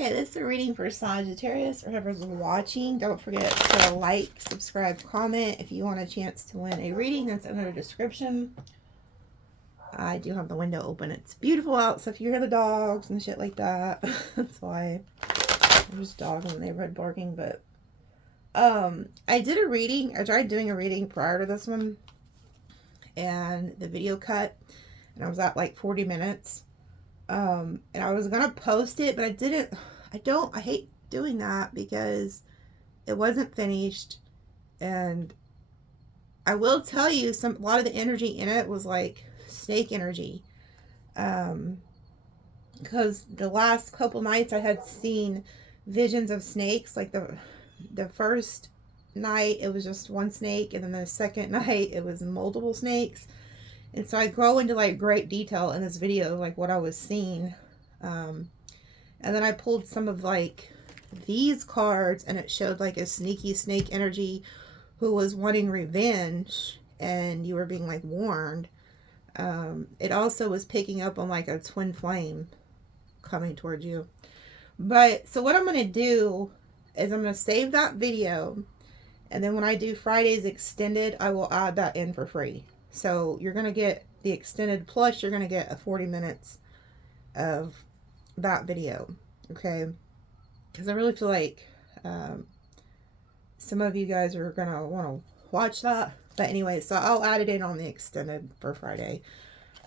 Okay, this is a reading for Sagittarius or whoever's watching. Don't forget to like, subscribe, comment if you want a chance to win a reading. That's under the description. I do have the window open. It's beautiful out, so if you hear the dogs and shit like that, that's why. There's dogs in the neighborhood barking, but I did a reading. I tried doing a reading prior to this one, and the video cut, and I was at like 40 minutes. And I was gonna post it, but I didn't. I hate doing that because it wasn't finished, and I will tell you a lot of the energy in it was like snake energy. Because the last couple nights I had seen visions of snakes. Like the first night it was just one snake, and then the second night it was multiple snakes. And so I go into like great detail in this video, like what I was seeing. And then I pulled some of like these cards, and it showed like a sneaky snake energy who was wanting revenge, and you were being like warned. It also was picking up on like a twin flame coming towards you. But so what I'm going to do is I'm going to save that video, and then when I do Friday's extended, I will add that in for free. So you're going to get the extended, plus you're going to get a 40 minutes of that video. Okay. Because I really feel like some of you guys are going to want to watch that. But anyway, so I'll add it in on the extended for Friday.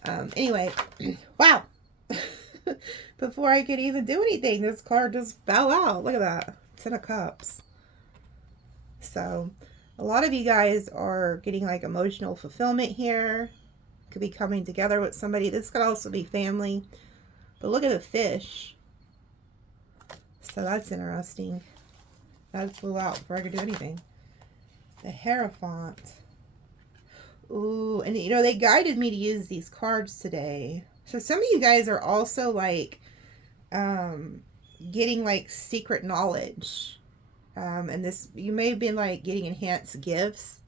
Anyway, wow. Before I could even do anything, this card just fell out. Look at that. 10 of Cups. So a lot of you guys are getting like emotional fulfillment here. Could be coming together with somebody. This could also be family. But look at the fish. So that's interesting. That flew out before I could do anything. The Hierophant. Ooh, and you know, they guided me to use these cards today. So some of you guys are also like getting like secret knowledge. And this, you may have been like getting enhanced gifts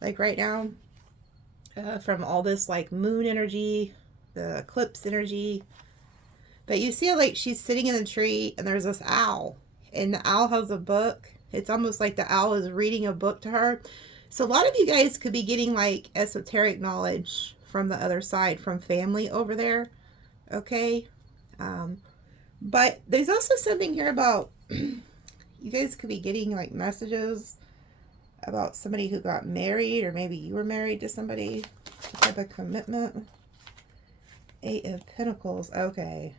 like right now from all this like moon energy, the eclipse energy. But you see like she's sitting in the tree, and there's this owl, and the owl has a book. It's almost like the owl is reading a book to her. So a lot of you guys could be getting like esoteric knowledge from the other side, from family over there. Okay. But there's also something here about you guys could be getting like messages about somebody who got married, or maybe you were married to somebody. What type of commitment? 8 of Pentacles. Okay.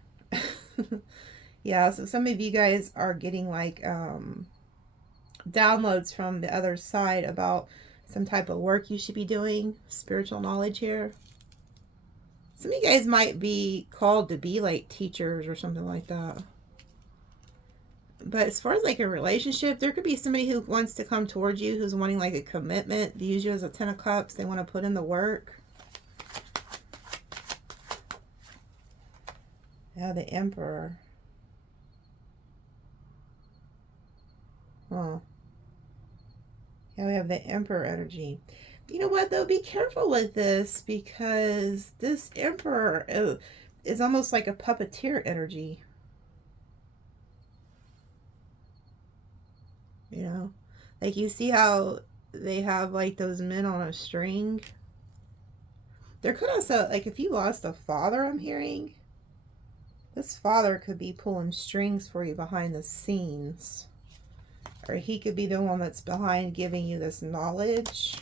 Yeah, so some of you guys are getting like downloads from the other side about some type of work you should be doing. Spiritual knowledge here. Some of you guys might be called to be like teachers or something like that. But as far as like a relationship, there could be somebody who wants to come towards you, who's wanting like a commitment. They use you as a 10 of Cups. They want to put in the work. Yeah, the Emperor. Huh. Yeah, we have the Emperor energy. You know what, though? Be careful with this, because this Emperor is almost like a puppeteer energy. You know? Like, you see how they have, like, those men on a string? There could also, like, if you lost a father, I'm hearing, this father could be pulling strings for you behind the scenes. Or he could be the one that's behind giving you this knowledge.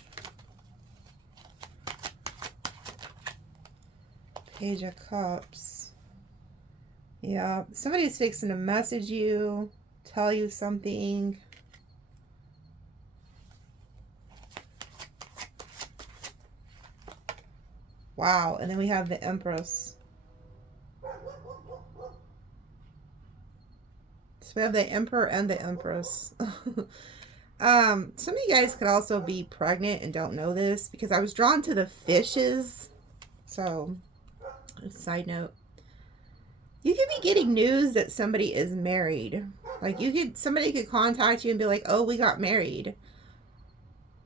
Page of Cups. Yeah, somebody's fixing to message you, tell you something. Wow, and then we have the Empress. So we have the Emperor and the Empress. Some of you guys could also be pregnant and don't know this, because I was drawn to the fishes. So, side note. You could be getting news that somebody is married. Like somebody could contact you and be like, oh, we got married.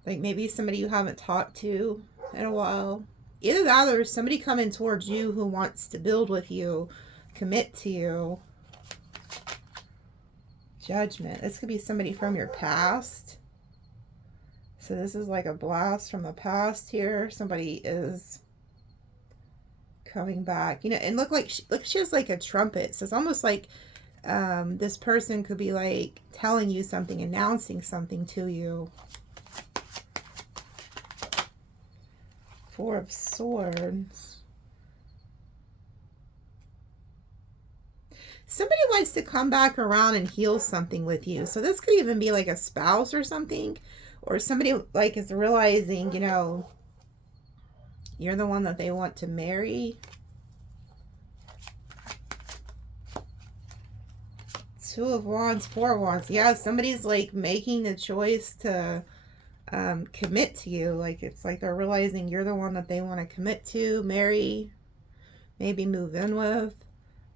Like maybe somebody you haven't talked to in a while. Either that, or somebody coming towards you who wants to build with you, commit to you. Judgment. This could be somebody from your past. So this is like a blast from the past here. Somebody is coming back. You know, and look, she has like a trumpet. So it's almost like this person could be like telling you something, announcing something to you. Four of Swords. Somebody wants to come back around and heal something with you. So this could even be like a spouse or something. Or somebody like is realizing, you know, you're the one that they want to marry. Two of Wands, Four of Wands. Yeah, somebody's like making the choice to commit to you. Like it's like they're realizing you're the one that they want to commit to, marry, maybe move in with.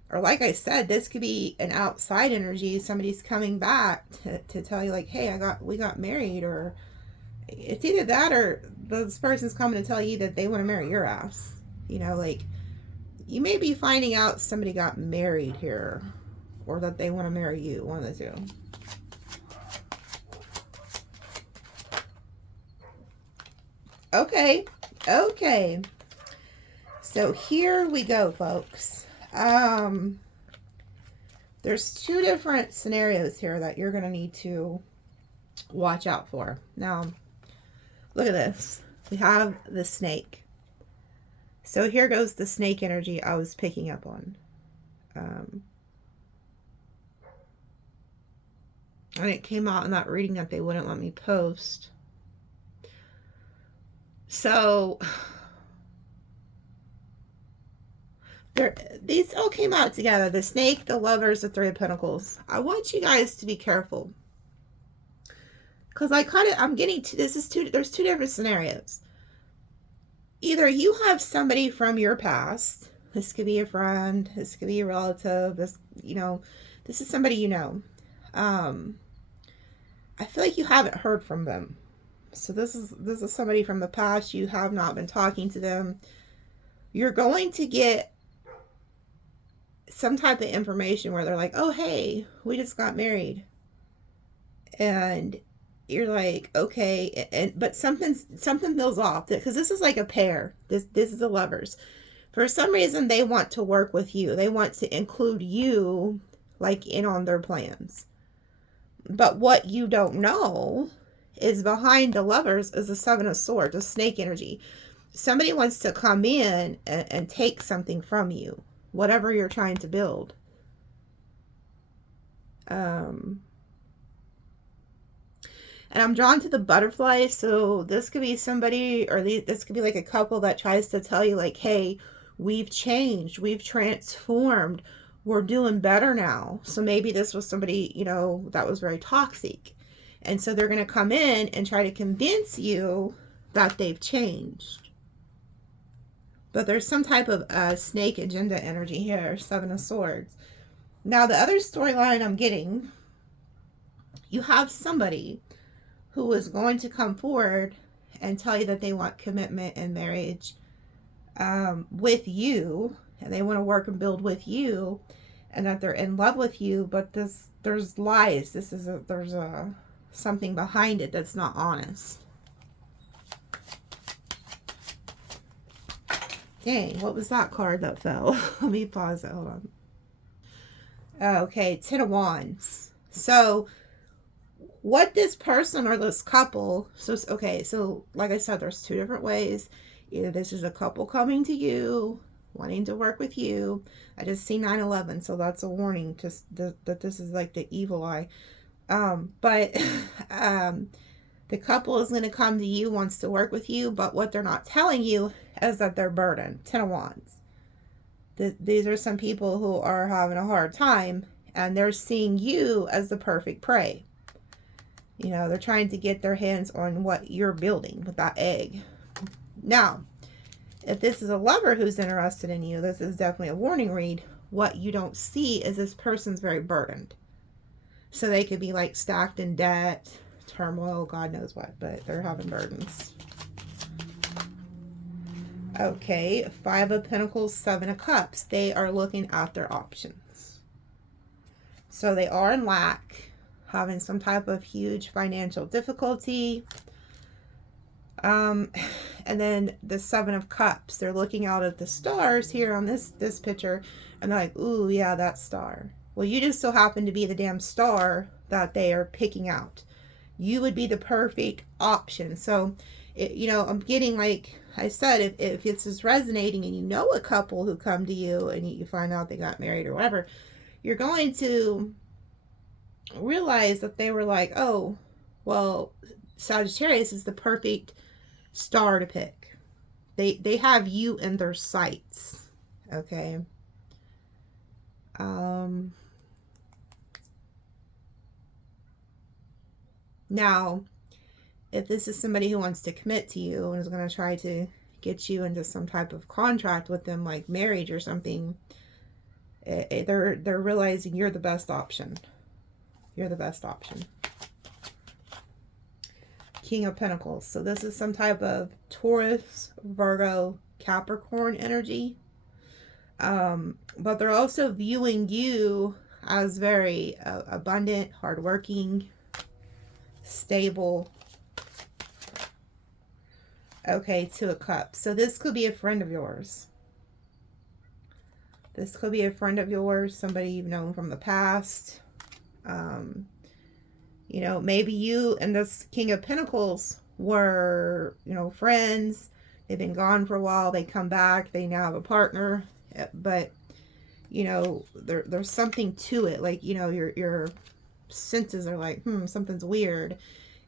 Or like I said, this could be an outside energy. Somebody's coming back to tell you like, hey, we got married. Or it's either that or this person's coming to tell you that they want to marry your ass. You know, like you may be finding out somebody got married here. Or that they want to marry you. One of the two. Okay. Okay. So here we go, folks. There's two different scenarios here that you're going to need to watch out for. Now, look at this. We have the snake. So here goes the snake energy I was picking up on. And it came out in that reading that they wouldn't let me post. So these all came out together. The snake, the lovers, the Three of Pentacles. I want you guys to be careful. Because I'm getting to, there's two different scenarios. Either you have somebody from your past. This could be a friend. This could be a relative. This is somebody you know. I feel like you haven't heard from them. So this is somebody from the past. You have not been talking to them. You're going to get some type of information where they're like, oh, hey, we just got married. And you're like, okay. But something feels off. Because this is like a pair. This is the lovers. For some reason, they want to work with you. They want to include you like in on their plans. But what you don't know is behind the lovers is the Seven of Swords, a snake energy. Somebody wants to come in and take something from you, whatever you're trying to build. And I'm drawn to the butterfly, so this could be somebody, or this could be like a couple that tries to tell you like, hey, we've changed, we've transformed, we're doing better now. So maybe this was somebody, you know, that was very toxic. And so they're going to come in and try to convince you that they've changed. But there's some type of snake agenda energy here, Seven of Swords. Now, the other storyline I'm getting, you have somebody who is going to come forward and tell you that they want commitment and marriage with you. And they want to work and build with you, and that they're in love with you, but there's lies. There's something behind it that's not honest. Dang, what was that card that fell? Let me pause it. Hold on. Okay, Ten of Wands. So what this person or this couple, so like I said, there's two different ways. Either this is a couple coming to you, wanting to work with you. I just see 9/11, so that's a warning that this is like the evil eye. But the couple is going to come to you, wants to work with you, but what they're not telling you is that they're burdened. Ten of Wands. These are some people who are having a hard time, and they're seeing you as the perfect prey. You know, they're trying to get their hands on what you're building with that egg. Now, if this is a lover who's interested in you, this is definitely a warning read. What you don't see is this person's very burdened. So they could be like stacked in debt, turmoil, God knows what, but they're having burdens. Okay, Five of Pentacles, Seven of Cups. They are looking at their options. So they are in lack. having some type of huge financial difficulty. And then the Seven of Cups, they're looking out at the stars here on this picture, and they're like, ooh, yeah, that star. Well, you just so happen to be the damn star that they are picking out. You would be the perfect option. So, you know, I'm getting, like I said, if this is resonating and you know a couple who come to you and you find out they got married or whatever, you're going to realize that they were like, oh, well, Sagittarius is the perfect star to pick. They have you in their sights. Okay. Now, if this is somebody who wants to commit to you and is going to try to get you into some type of contract with them, like marriage or something, they're realizing you're the best option. You're the best option. King of Pentacles. So this is some type of Taurus, Virgo, Capricorn energy. But they're also viewing you as very abundant, hardworking, stable. Okay, Two of Cups. So this could be a friend of yours. This could be a friend of yours, somebody you've known from the past. You know, maybe you and this King of Pentacles were, you know, friends. They've been gone for a while. They come back. They now have a partner. But, you know, there's something to it. Like, you know, your senses are like, something's weird.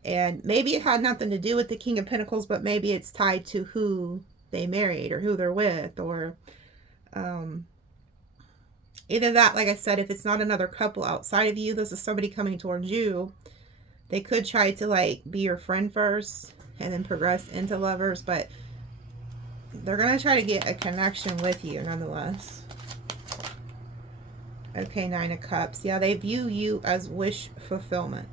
And maybe it had nothing to do with the King of Pentacles, but maybe it's tied to who they married or who they're with, or either that, like I said, if it's not another couple outside of you, this is somebody coming towards you. They could try to, like, be your friend first and then progress into lovers, but they're going to try to get a connection with you nonetheless. Okay, Nine of Cups. Yeah, they view you as wish fulfillment.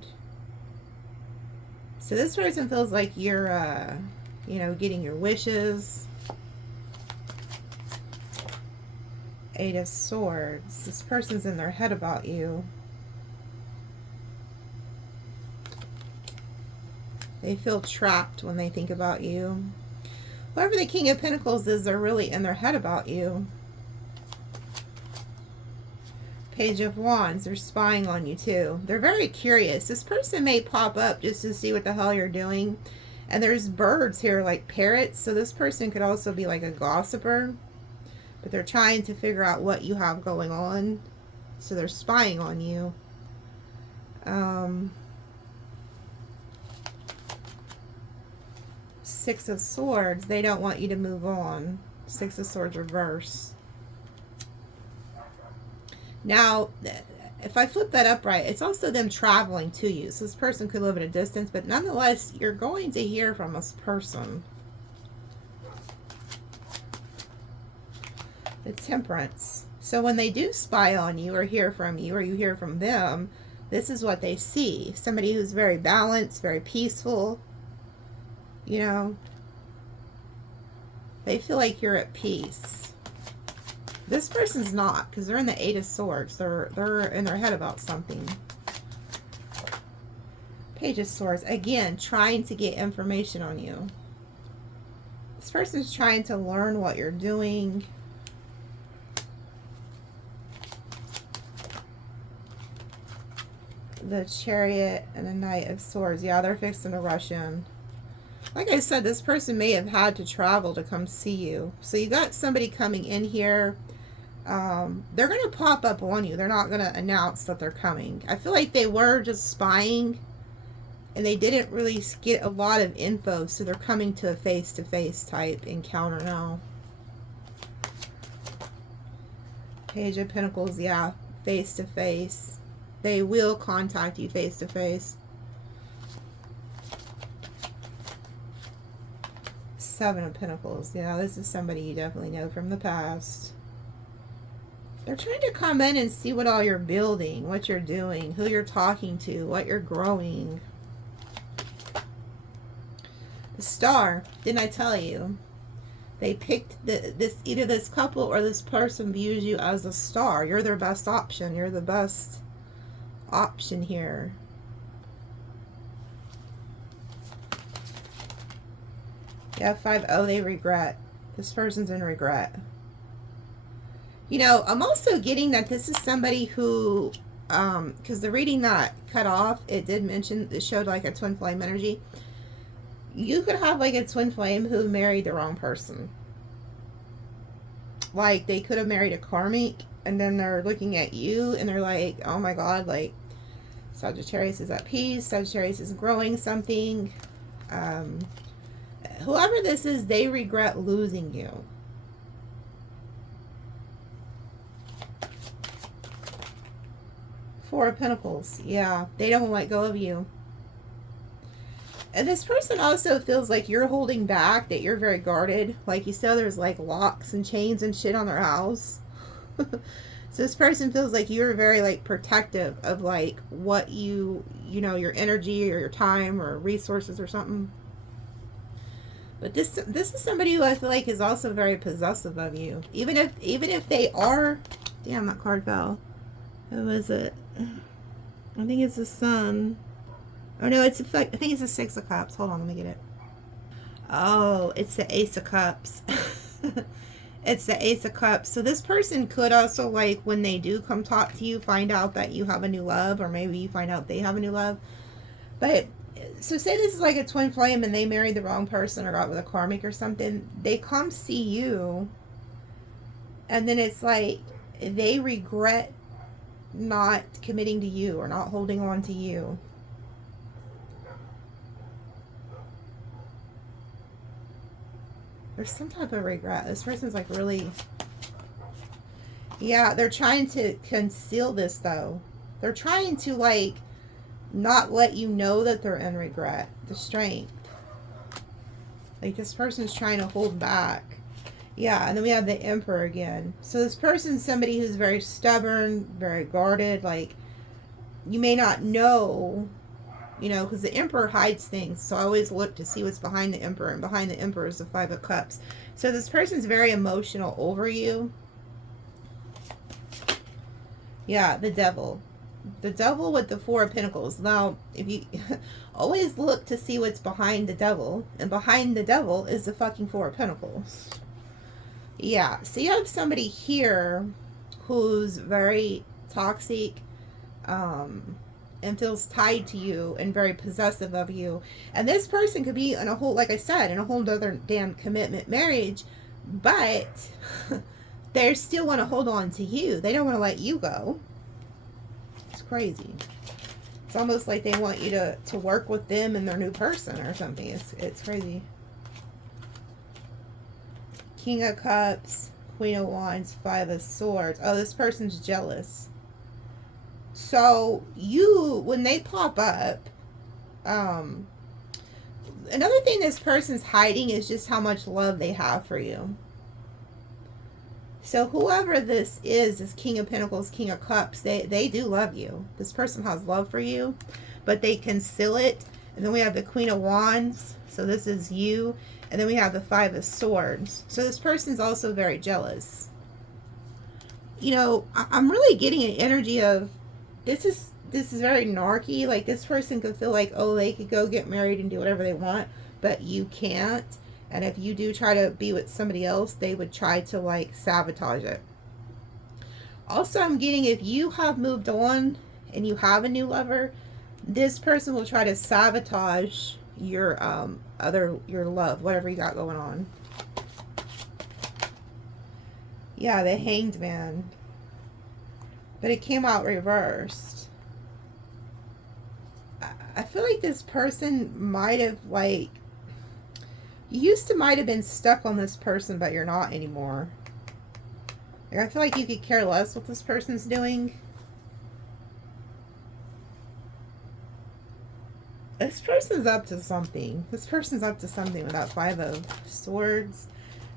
So this person feels like you're, you know, getting your wishes. Eight of Swords. This person's in their head about you. They feel trapped when they think about you. Whoever the King of Pentacles is, they're really in their head about you. Page of Wands. They're spying on you too. They're very curious. This person may pop up just to see what the hell you're doing. And there's birds here like parrots. So this person could also be like a gossiper. But they're trying to figure out what you have going on. So they're spying on you. Six of Swords. They don't want you to move on. Six of Swords reverse. Now, if I flip that up right, it's also them traveling to you. So this person could live at a distance, but nonetheless, you're going to hear from this person. The Temperance. So when they do spy on you or hear from you or you hear from them, this is what they see. Somebody who's very balanced, very peaceful. You know, they feel like you're at peace. This person's not, because they're in the Eight of Swords. They're in their head about something. Page of Swords. Again, trying to get information on you. This person's trying to learn what you're doing. The Chariot and the Knight of Swords. Yeah, they're fixing to rush in. Like I said, this person may have had to travel to come see you. So you got somebody coming in here. They're going to pop up on you. They're not going to announce that they're coming. I feel like they were just spying. And they didn't really get a lot of info. So they're coming to a face-to-face type encounter now. Page of Pentacles. Yeah, face-to-face. They will contact you face-to-face. Seven of Pentacles. Yeah, this is somebody you definitely know from the past. They're trying to come in and see what all you're building, what you're doing, who you're talking to, what you're growing. The Star. Didn't I tell you? They picked either this couple or this person views you as a star. You're their best option. You're the best option here. Yeah, 5. Oh, they regret. This person's in regret. You know, I'm also getting that this is somebody who, because the reading not cut off, it did mention, it showed like a twin flame energy. You could have like a twin flame who married the wrong person. Like, they could have married a karmic, and then they're looking at you, and they're like, oh my god, like, Sagittarius is at peace, Sagittarius is growing something. Whoever this is, they regret losing you. Four of Pentacles. Yeah, they don't let go of you. And this person also feels like you're holding back, that you're very guarded. Like you said, there's like locks and chains and shit on their house. So this person feels like you're very like protective of like what you know, your energy or your time or resources or something. But this is somebody who I feel like is also very possessive of you. Even if they are, damn, that card fell. Who is it? I think it's the Sun. Oh no, I think it's the 6 of Cups. Hold on, let me get it. Oh, it's the Ace of Cups. It's the Ace of Cups. So this person could also, like, when they do come talk to you, find out that you have a new love, or maybe you find out they have a new love. But, so say this is like a twin flame and they married the wrong person or got with a karmic or something. They come see you, and then it's like they regret not committing to you or not holding on to you. There's some type of regret. This person's like really, yeah, they're trying to conceal this though. They're trying to like not let you know that they're in regret. The Strength. Like this person's trying to hold back. Yeah, and then we have the Emperor again. So this person's somebody who's very stubborn, very guarded. Like, you may not know, you know, because the Emperor hides things. So I always look to see what's behind the Emperor. And behind the Emperor is the 5 of Cups. So this person's very emotional over you. Yeah, the Devil. The Devil with the 4 of Pentacles. Now, if you always look to see what's behind the Devil. And behind the Devil is the fucking 4 of Pentacles. Yeah, so you have somebody here who's very toxic, and feels tied to you and very possessive of you. And this person could be in a whole, like I said, in a whole other damn commitment marriage, but they still want to hold on to you. They don't want to let you go. It's crazy. It's almost like they want you to work with them and their new person or something. It's crazy. King of Cups, Queen of Wands, 5 of Swords. Oh, this person's jealous. So you, when they pop up, another thing this person's hiding is just how much love they have for you. So whoever this King of Pentacles, King of Cups, they do love you. This person has love for you, but they conceal it. And then we have the Queen of Wands. So this is you. And then we have the 5 of Swords. So this person's also very jealous. You know, I'm really getting an energy of, this is very narky. Like, this person could feel like, oh, they could go get married and do whatever they want, but you can't. And if you do try to be with somebody else, they would try to, like, sabotage it. Also, I'm getting, if you have moved on and you have a new lover, this person will try to sabotage your your love, whatever you got going on. Yeah, the Hanged Man. But it came out reversed. I feel like this person might have, like, you might have been stuck on this person, but you're not anymore. Like, I feel like you could care less what this person's doing. This person's up to something. This person's up to something with that 5 of Swords.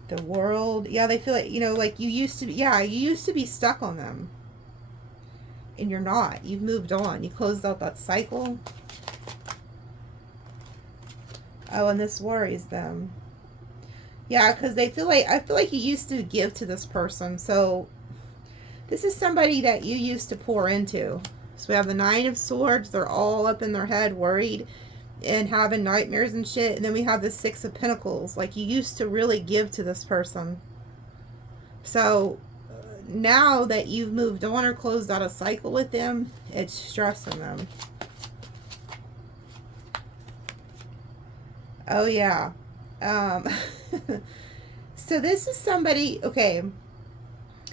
The World. Yeah, they feel like, you know, like you used to be, yeah, you used to be stuck on them. And you're not. You've moved on. You closed out that cycle. Oh, and this worries them. Yeah, because they feel like, I feel like you used to give to this person. So this is somebody that you used to pour into. So we have the 9 of Swords. They're all up in their head, worried. and having nightmares and shit. And then we have the Six of Pentacles. Like, you used to really give to this person. So now that you've moved on or closed out a cycle with them, it's stressing them. Oh, yeah. So this is somebody, okay,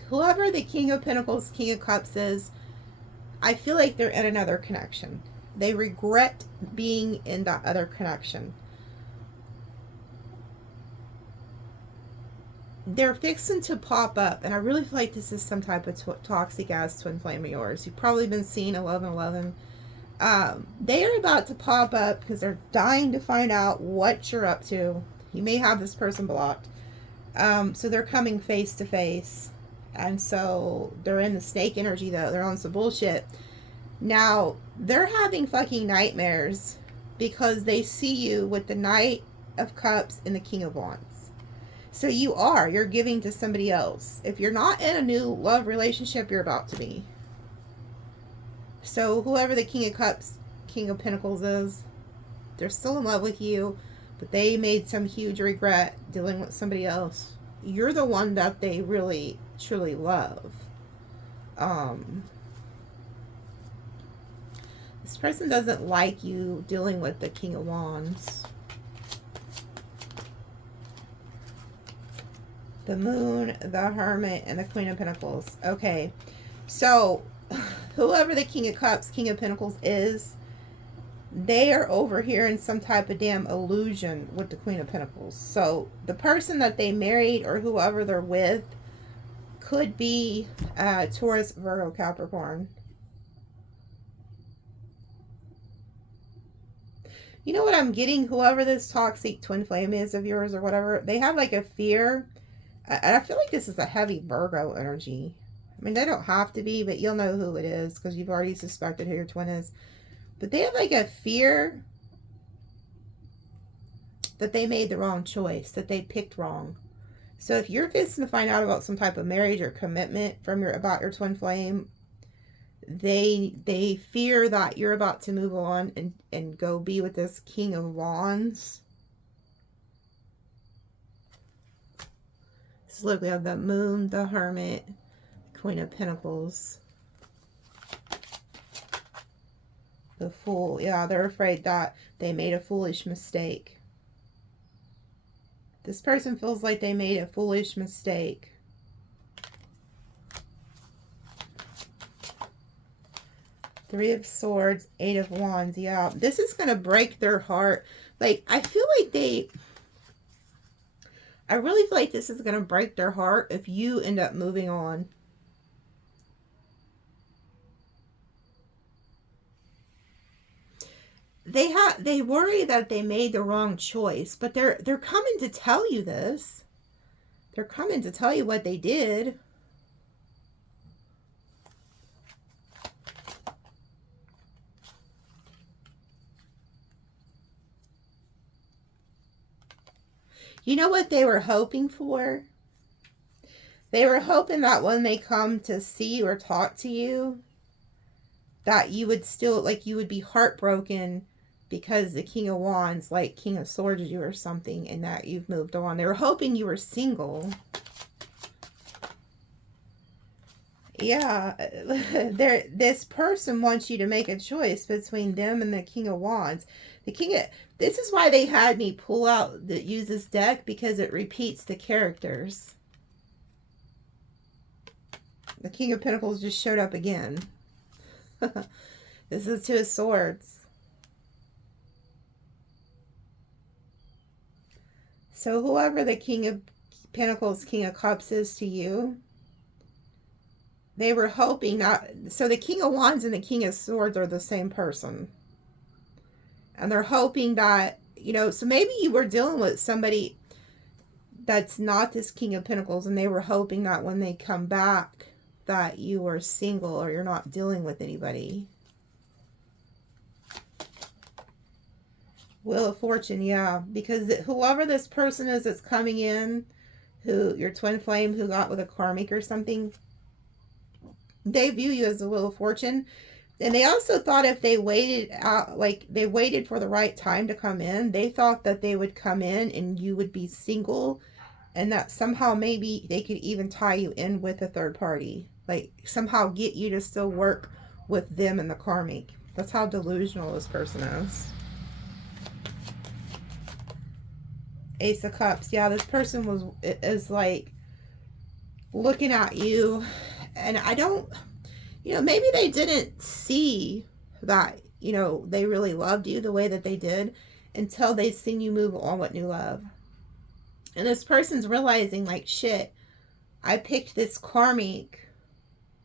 whoever the King of Pentacles, King of Cups is, I feel like they're in another connection. They regret being in that other connection. They're fixing to pop up, and I really feel like this is some type of toxic ass twin flame of yours. You've probably been seeing 1111. They are about to pop up because they're dying to find out what you're up to. You may have this person blocked. So they're coming face to face. And so they're in the snake energy, though. They're on some bullshit. Now, they're having fucking nightmares because they see you with the Knight of Cups and the King of Wands. So you're giving to somebody else. If you're not in a new love relationship, you're about to be. So whoever the King of Cups, King of Pentacles is, they're still in love with you, but they made some huge regret dealing with somebody else. You're the one that they really, truly love. This person doesn't like you dealing with the King of Wands. The Moon, the Hermit, and the Queen of Pentacles. Okay, so whoever the King of Cups, King of Pentacles is, they are over here in some type of damn illusion with the Queen of Pentacles. So the person that they married or whoever they're with could be Taurus, Virgo, Capricorn. You know what I'm getting? Whoever this toxic twin flame is of yours or whatever, they have like a fear. And I feel like this is a heavy Virgo energy. I mean, they don't have to be, but you'll know who it is because you've already suspected who your twin is. But they have like a fear that they made the wrong choice, that they picked wrong. So if you're fixing to find out about some type of marriage or commitment from about your twin flame, they fear that you're about to move on and go be with this King of Wands. So look, we have the Moon, the Hermit, Queen of Pentacles, the Fool. Yeah, they're afraid that they made a foolish mistake. This person feels like they made a foolish mistake. Three of Swords, Eight of Wands. Yeah, this is going to break their heart. Like, I feel like I really feel like this is going to break their heart if you end up moving on. They worry that they made the wrong choice, but they're coming to tell you this. They're coming to tell you what they did. You know what they were hoping for? They were hoping that when they come to see you or talk to you, that you would still, like, you would be heartbroken because the King of Wands, like King of Swords you or something, and that you've moved on. They were hoping you were single. Yeah, this person wants you to make a choice between them and the King of Wands. This is why they had me pull out, use this deck, because it repeats the characters. The King of Pentacles just showed up again. This is Two of Swords. So whoever the King of Pentacles, King of Cups is to you, they were hoping not... So the King of Wands and the King of Swords are the same person. And they're hoping that, you know, so maybe you were dealing with somebody that's not this King of Pentacles, and they were hoping that when they come back that you are single or you're not dealing with anybody. Wheel of Fortune, yeah. Because whoever this person is that's coming in, who your twin flame who got with a karmic or something, they view you as the Wheel of Fortune. And they also thought if they waited out, like they waited for the right time to come in, they thought that they would come in and you would be single, and that somehow maybe they could even tie you in with a third party. Like somehow get you to still work with them in the karmic. That's how delusional this person is. Ace of Cups. Yeah, this person is like looking at you, and I don't, maybe they didn't see that, they really loved you the way that they did until they seen you move on with new love. And this person's realizing, like, shit, I picked this karmic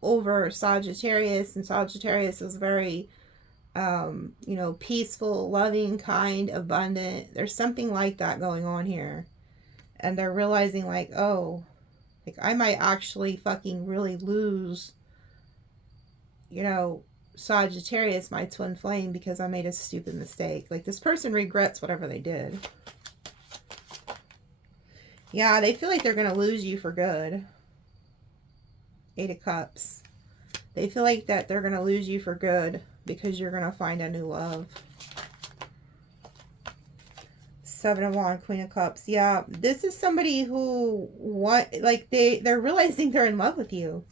over Sagittarius, and Sagittarius is very, peaceful, loving, kind, abundant. There's something like that going on here. And they're realizing, like, oh, like, I might actually fucking really lose, Sagittarius, my twin flame, because I made a stupid mistake. Like, this person regrets whatever they did. Yeah, they feel like they're going to lose you for good. 8 of Cups. They feel like that they're going to lose you for good because you're going to find a new love. 7 of Wands, Queen of Cups. Yeah, this is somebody who they're realizing they're in love with you.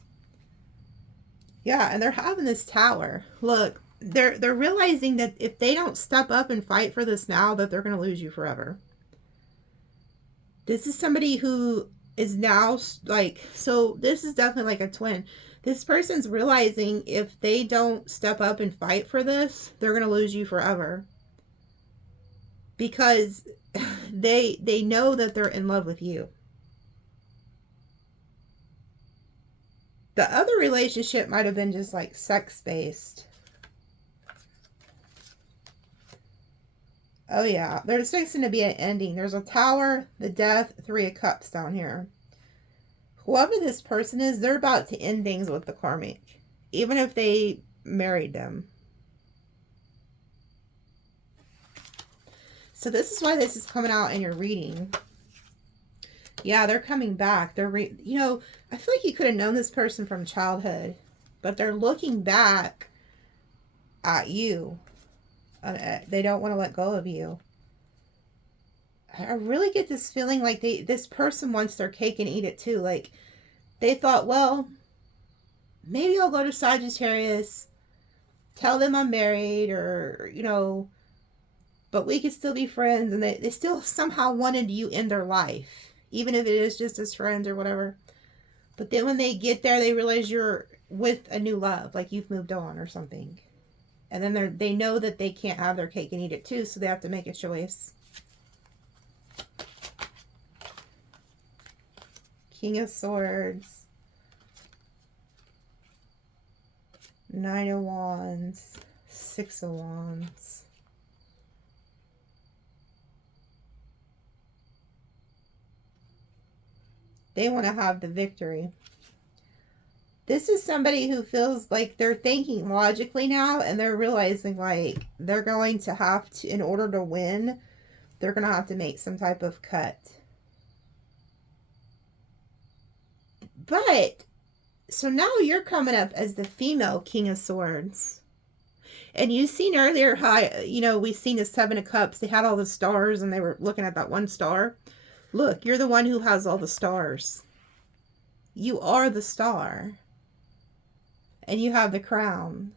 Yeah, and they're having this tower. Look, they're realizing that if they don't step up and fight for this now, that they're going to lose you forever. This is somebody who is now like, so this is definitely like a twin. This person's realizing if they don't step up and fight for this, they're going to lose you forever. Because they know that they're in love with you. The other relationship might have been just like sex-based. Oh yeah, there's fixing to be an ending. There's a tower, the death, 3 of Cups down here. Whoever this person is, they're about to end things with the karmic. Even if they married them. So this is why this is coming out in your reading. Yeah, they're coming back. They're, I feel like you could have known this person from childhood. But they're looking back at you. They don't want to let go of you. I really get this feeling like this person wants their cake and eat it too. Like, they thought, well, maybe I'll go to Sagittarius, tell them I'm married, or, but we could still be friends. And they still somehow wanted you in their life, even if it is just as friends or whatever. But then when they get there, they realize you're with a new love, like you've moved on or something. And then they know that they can't have their cake and eat it too, so they have to make a choice. King of Swords. 9 of Wands. 6 of Wands. They want to have the victory. This is somebody who feels like they're thinking logically now, and they're realizing like they're going to have to, in order to win, they're going to have to make some type of cut. But, so now you're coming up as the female King of Swords. And you've seen earlier how, we've seen the 7 of Cups. They had all the stars and they were looking at that one star. Look, you're the one who has all the stars. You are the star. And you have the crown.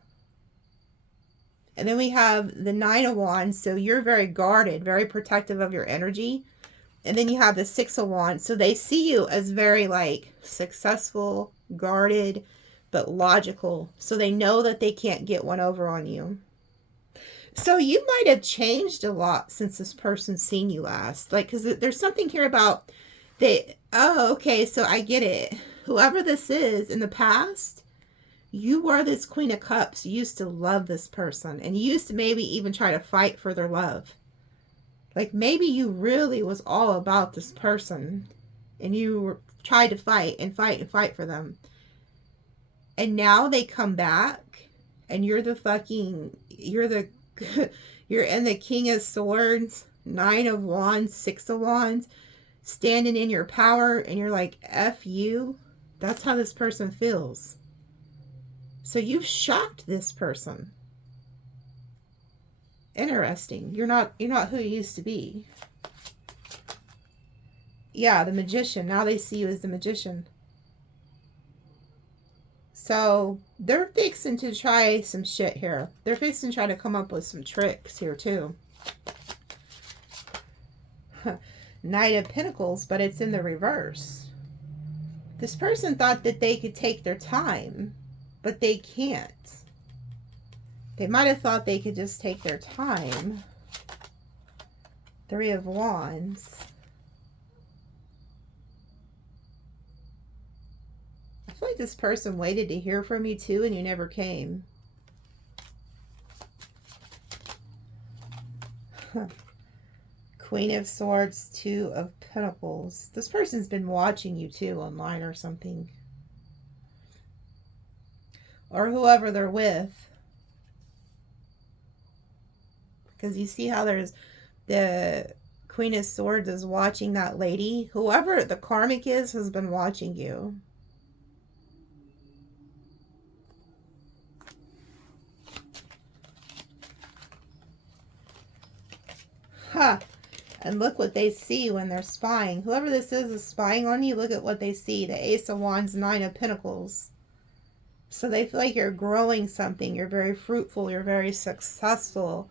And then we have the 9 of Wands. So you're very guarded, very protective of your energy. And then you have the 6 of Wands. So they see you as very like successful, guarded, but logical. So they know that they can't get one over on you. So you might have changed a lot since this person's seen you last. Like, because there's something here about oh, okay, so I get it. Whoever this is in the past, you were this Queen of Cups. You used to love this person. And you used to maybe even try to fight for their love. Like, maybe you really was all about this person. And you tried to fight and fight and fight for them. And now they come back. And you're the fucking... You're in the King of Swords. 9 of Wands. 6 of Wands. Standing in your power. And you're like, F you. That's how this person feels. So you've shocked this person. Interesting. You're not who you used to be. Yeah, the magician. Now they see you as the magician. So they're fixing to try some shit here. They're fixing to try to come up with some tricks here too. Knight of Pentacles, but it's in the reverse. This person thought that they could take their time, but they can't. They might have thought they could just take their time. Three of Wands. I feel like this person waited to hear from you too, and you never came. Queen of Swords, Two of Pentacles. This person's been watching you too online or something. Or whoever they're with. Because you see how there's the Queen of Swords is watching that lady. Whoever the karmic is has been watching you. Ha! And look what they see when they're spying. Whoever this is spying on you, look at what they see. The Ace of Wands, Nine of Pentacles. So they feel like you're growing something. You're very fruitful. You're very successful.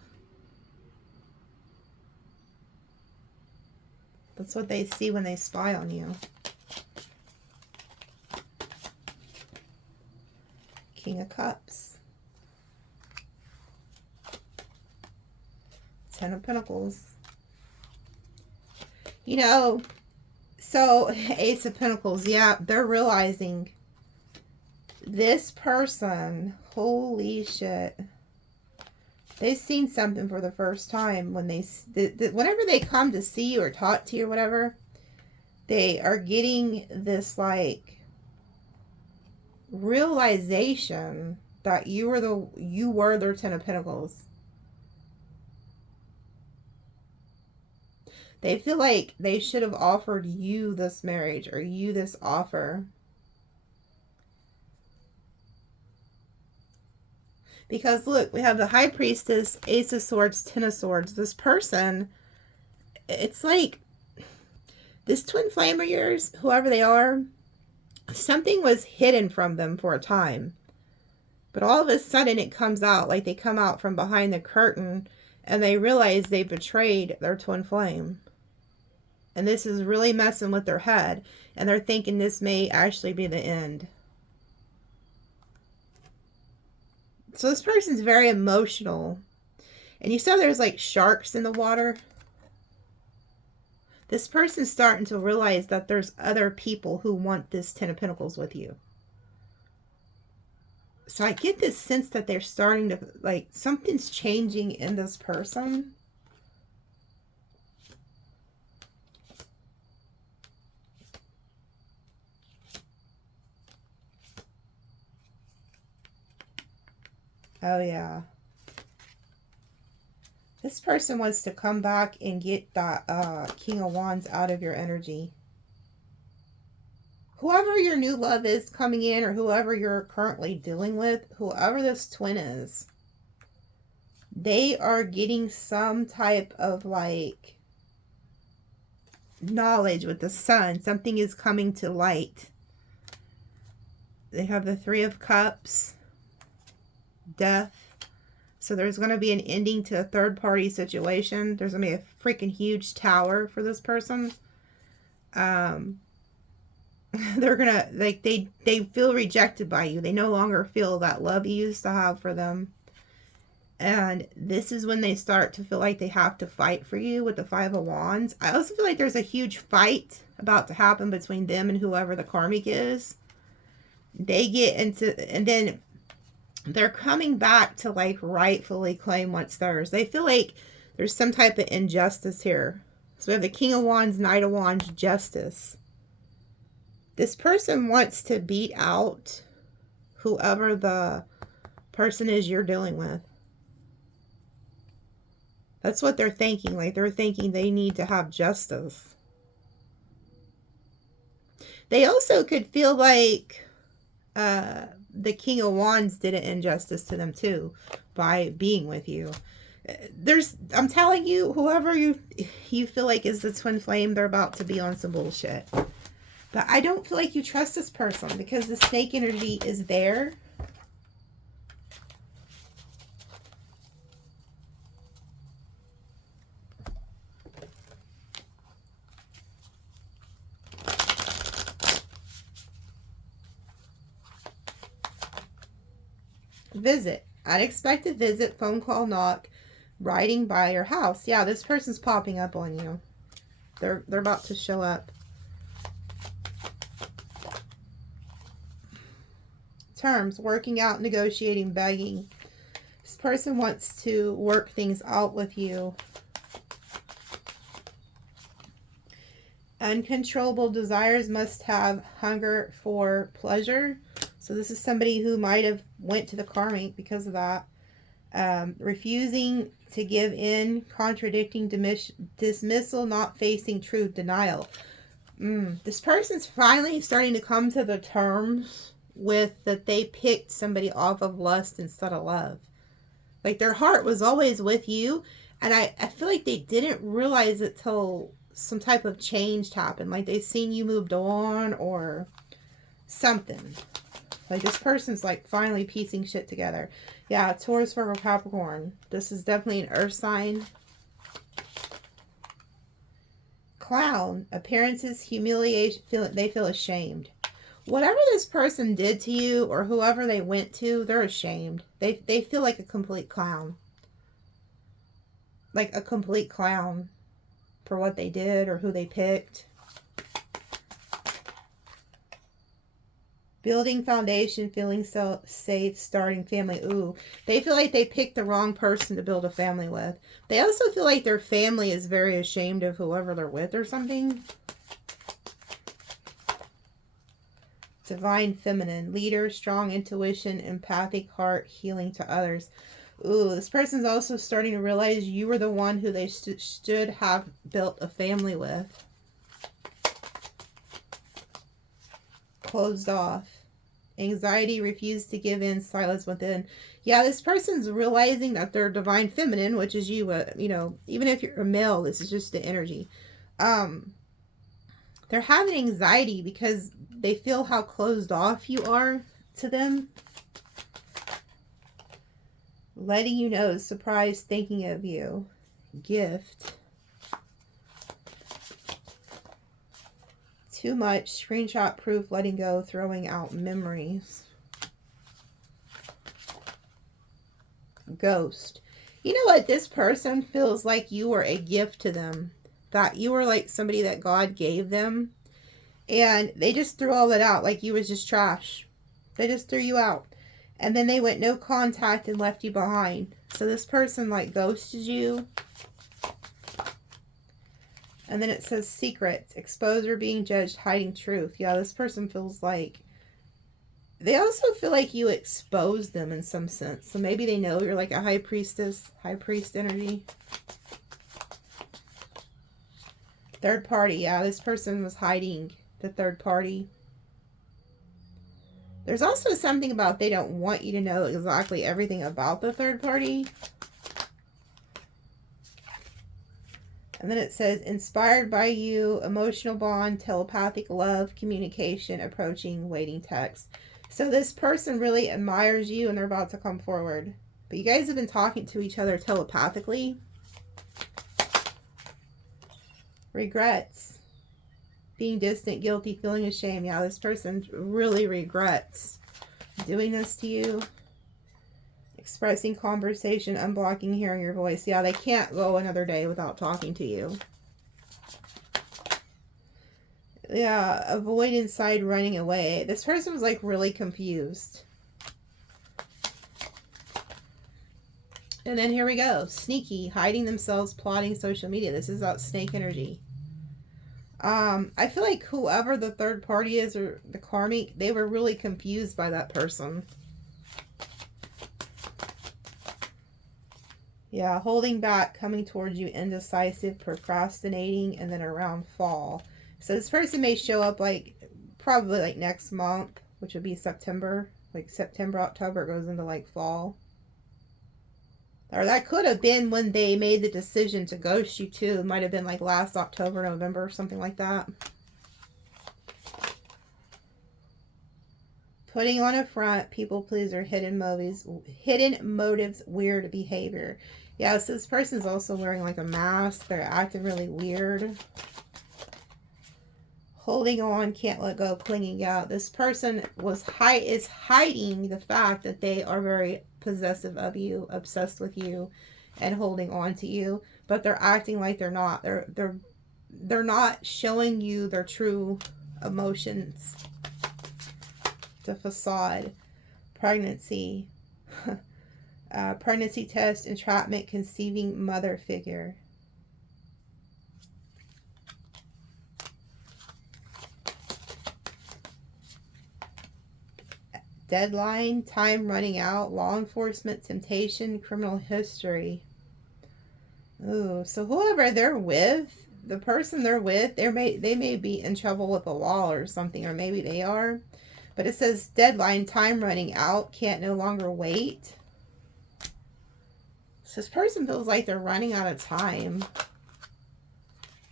That's what they see when they spy on you. King of Cups. Ten of Pentacles. You know, so Ace of Pentacles, yeah, they're realizing this person, holy shit, they've seen something for the first time when they, whenever they come to see you or talk to you or whatever, they are getting this like realization that you were their Ten of Pentacles. They feel like they should have offered you this marriage or you this offer. Because look, we have the High Priestess, Ace of Swords, Ten of Swords. This person, it's like this twin flame of yours, whoever they are, something was hidden from them for a time. But all of a sudden it comes out, like they come out from behind the curtain and they realize they betrayed their twin flame. And this is really messing with their head. And they're thinking this may actually be the end. So this person's very emotional. And you saw there's like sharks in the water. This person's starting to realize that there's other people who want this Ten of Pentacles with you. So I get this sense that they're starting to, like, something's changing in this person. Oh, yeah. This person wants to come back and get that King of Wands out of your energy. Whoever your new love is coming in, or whoever you're currently dealing with, whoever this twin is, they are getting some type of, like, knowledge with the sun. Something is coming to light. They have the Three of Cups. Death. So there's going to be an ending to a third-party situation. There's going to be a freaking huge tower for this person. They're going to, like, they feel rejected by you. They no longer feel that love you used to have for them. And this is when they start to feel like they have to fight for you with the Five of Wands. I also feel like there's a huge fight about to happen between them and whoever the karmic is. They get into, and then they're coming back to, like, rightfully claim what's theirs. They feel like there's some type of injustice here. So we have the King of Wands, Knight of Wands, Justice. This person wants to beat out whoever the person is you're dealing with. That's what they're thinking. Like, they're thinking they need to have justice. They also could feel like the King of Wands did an injustice to them too by being with you. I'm telling you, whoever you feel like is the twin flame, they're about to be on some bullshit. But I don't feel like you trust this person because the snake energy is there. Visit. Unexpected visit, phone call, knock, riding by your house. Yeah, this person's popping up on you. They're about to show up. Terms, working out, negotiating, begging. This person wants to work things out with you. Uncontrollable desires, must have hunger for pleasure. So this is somebody who might have went to the karmic because of that. Refusing to give in, contradicting, dismissal, not facing truth, denial. This person's finally starting to come to the terms with that they picked somebody off of lust instead of love. Like their heart was always with you. And I feel like they didn't realize it till some type of change happened. Like they seen you moved on or something. Like this person's like finally piecing shit together. Yeah, Taurus, Virgo, Capricorn. This is definitely an earth sign. Clown. Appearances, humiliation. They feel ashamed. Whatever this person did to you or whoever they went to, they're ashamed. They feel like a complete clown. Like a complete clown for what they did or who they picked. Building foundation, feeling so safe, starting family. Ooh, they feel like they picked the wrong person to build a family with. They also feel like their family is very ashamed of whoever they're with or something. Divine feminine, leader, strong intuition, empathic heart, healing to others. Ooh, this person's also starting to realize you were the one who they should have built a family with. Closed off. Anxiety, refused to give in, silence within. Yeah, this person's realizing that they're divine feminine, which is you, you know, even if you're a male, this is just the energy. They're having anxiety because they feel how closed off you are to them. Letting you know, surprise, thinking of you. Gift. Too much, screenshot proof, letting go, throwing out memories. Ghost. You know what? This person feels like you were a gift to them. That you were like somebody that God gave them. And they just threw all that out like you was just trash. They just threw you out. And then they went no contact and left you behind. So this person like ghosted you. And then it says secrets, exposure, being judged, hiding truth. Yeah, this person feels like, they also feel like you exposed them in some sense. So maybe they know you're like a high priestess, high priest energy. Third party. Yeah, this person was hiding the third party. There's also something about they don't want you to know exactly everything about the third party. And then it says, inspired by you, emotional bond, telepathic love, communication, approaching, waiting text. So this person really admires you and they're about to come forward. But you guys have been talking to each other telepathically. Regrets. Being distant, guilty, feeling ashamed. Yeah, this person really regrets doing this to you. Expressing conversation, unblocking, hearing your voice. Yeah, they can't go another day without talking to you. Yeah, avoid inside, running away. This person was like really confused. And then here we go. Sneaky, hiding themselves, plotting social media. This is about snake energy. I feel like whoever the third party is or the karmic, they were really confused by that person. Yeah, holding back, coming towards you, indecisive, procrastinating, and then around fall. So this person may show up like, probably like next month, which would be September. like September, October, it goes into like fall. Or that could have been when they made the decision to ghost you too. It might have been like last October, November, something like that. Putting on a front, people pleaser, hidden motives, weird behavior. Yeah, so this person's also wearing like a mask. They're acting really weird. Holding on, can't let go, clinging out. This person is hiding the fact that they are very possessive of you, obsessed with you, and holding on to you. But they're acting like they're not. They're not showing you their true emotions. The facade. Pregnancy. Pregnancy test, entrapment, conceiving mother figure. Deadline, time running out, law enforcement, temptation, criminal history. Ooh, so whoever they're with, the person they're with, they may be in trouble with the law or something, or maybe they are. But it says deadline, time running out, can't no longer wait. So this person feels like they're running out of time.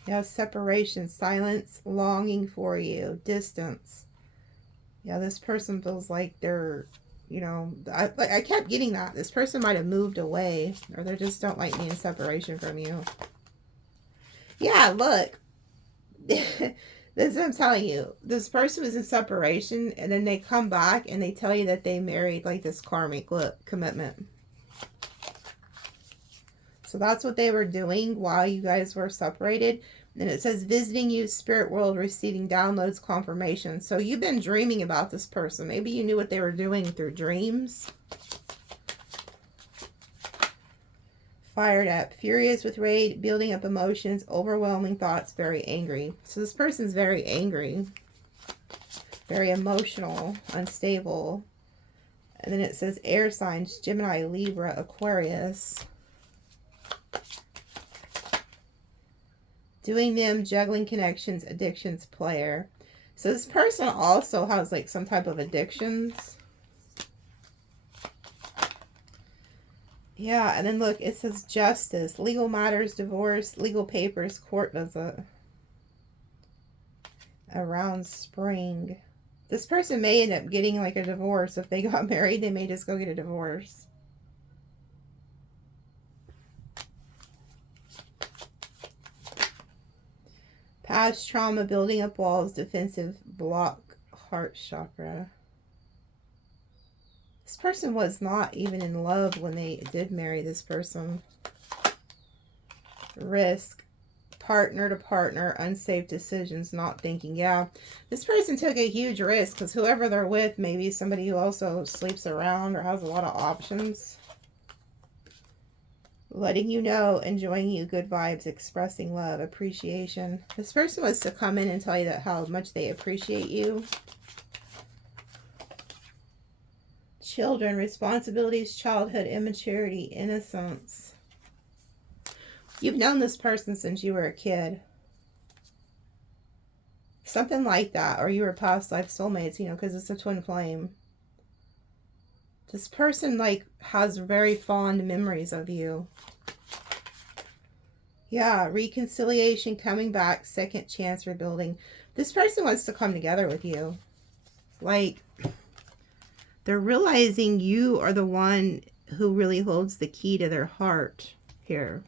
Yeah, separation, silence, longing for you, distance. Yeah, this person feels like they're, you know, I kept getting that. This person might have moved away, or they just don't like me in separation from you. Yeah, look. This is what I'm telling you. This person was in separation, and then they come back, and they tell you that they married, like, this karmic commitment. So that's what they were doing while you guys were separated. And it says, visiting you, spirit world, receiving downloads, confirmation. So you've been dreaming about this person. Maybe you knew what they were doing through dreams. Fired up, furious with rage, building up emotions, overwhelming thoughts, very angry. So this person's very angry. Very emotional, unstable. And then it says air signs, Gemini, Libra, Aquarius. Doing them, juggling connections, addictions, player. So this person also has like some type of addictions. Yeah, and then look, it says justice, legal matters, divorce, legal papers, court visit. Around spring. This person may end up getting like a divorce. If they got married, they may just go get a divorce. Past trauma, building up walls, defensive, block, heart chakra. This person was not even in love when they did marry this person. Risk, partner to partner, unsafe decisions, not thinking. Yeah, this person took a huge risk because whoever they're with may be somebody who also sleeps around or has a lot of options. Letting you know, enjoying you, good vibes, expressing love, appreciation. This person wants to come in and tell you that how much they appreciate you. Children, responsibilities, childhood, immaturity, innocence. You've known this person since you were a kid. Something like that. Or you were past life soulmates, you know, because it's a twin flame. This person, like, has very fond memories of you. Yeah, reconciliation, coming back, second chance, rebuilding. This person wants to come together with you. Like, they're realizing you are the one who really holds the key to their heart here.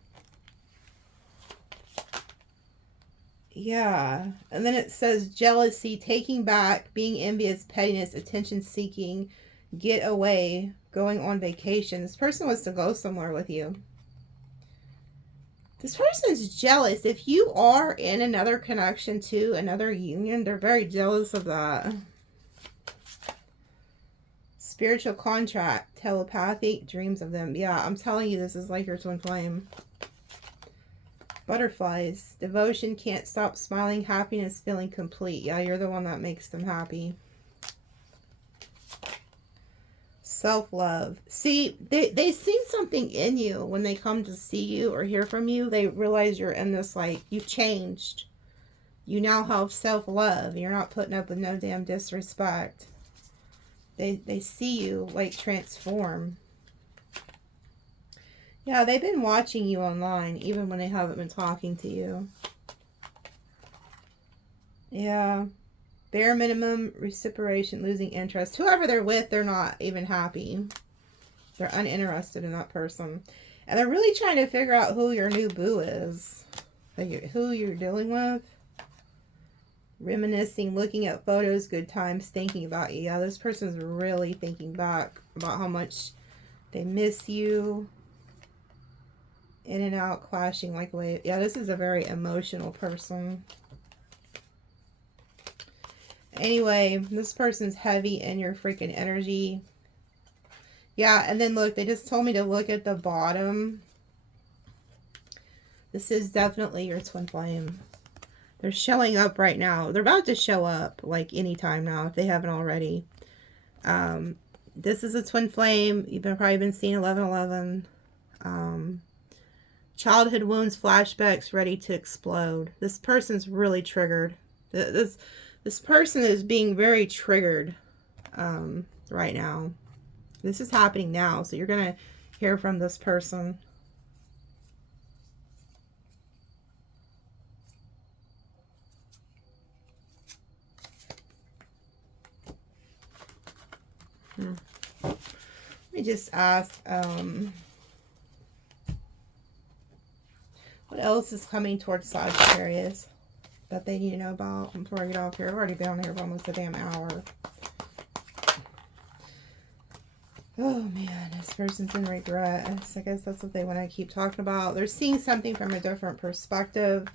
Yeah, and then it says jealousy, taking back, being envious, pettiness, attention seeking, get away, going on vacation. This person wants to go somewhere with you. This person is jealous. If you are in another connection to another union, they're very jealous of that. Spiritual contract, telepathic, dreams of them. Yeah, I'm telling you, this is like your twin flame. Butterflies, devotion, can't stop smiling, happiness, feeling complete. Yeah, you're the one that makes them happy. Self-love. See, they see something in you when they come to see you or hear from you. They realize you're in this, like, you've changed. You now have self-love. You're not putting up with no damn disrespect. They see you, like, transform. Yeah, they've been watching you online, even when they haven't been talking to you. Yeah. Bare minimum reciprocation, losing interest. Whoever they're with, they're not even happy. They're uninterested in that person. And they're really trying to figure out who your new boo is. Like, who you're dealing with. Reminiscing, looking at photos, good times, thinking about you. Yeah, this person's really thinking back about how much they miss you. In and out, clashing like a wave. Yeah, this is a very emotional person. Anyway, this person's heavy in your freaking energy. Yeah, and then look, they just told me to look at the bottom. This is definitely your twin flame. They're showing up right now. They're about to show up, like, anytime now, if they haven't already. This is a twin flame. You've probably been seeing 1111. Childhood wounds, flashbacks, ready to explode. This person's really triggered. This person is being very triggered right now. This is happening now, so you're going to hear from this person. Let me just ask, what else is coming towards Sagittarius that they need to know about before I get off here? I've already been on here for almost a damn hour. Oh man, this person's in regret. I guess that's what they want to keep talking about. They're seeing something from a different perspective.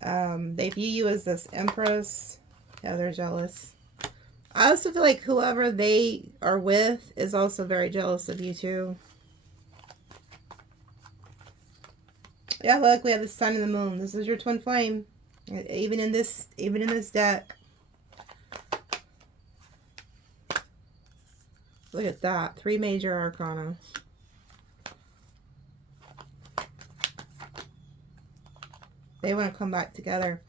They view you as this empress. Yeah, they're jealous. I also feel like whoever they are with is also very jealous of you too. Yeah, look, we have the sun and the moon. This is your twin flame. Even in this deck. Look at that. 3 major arcana. They want to come back together.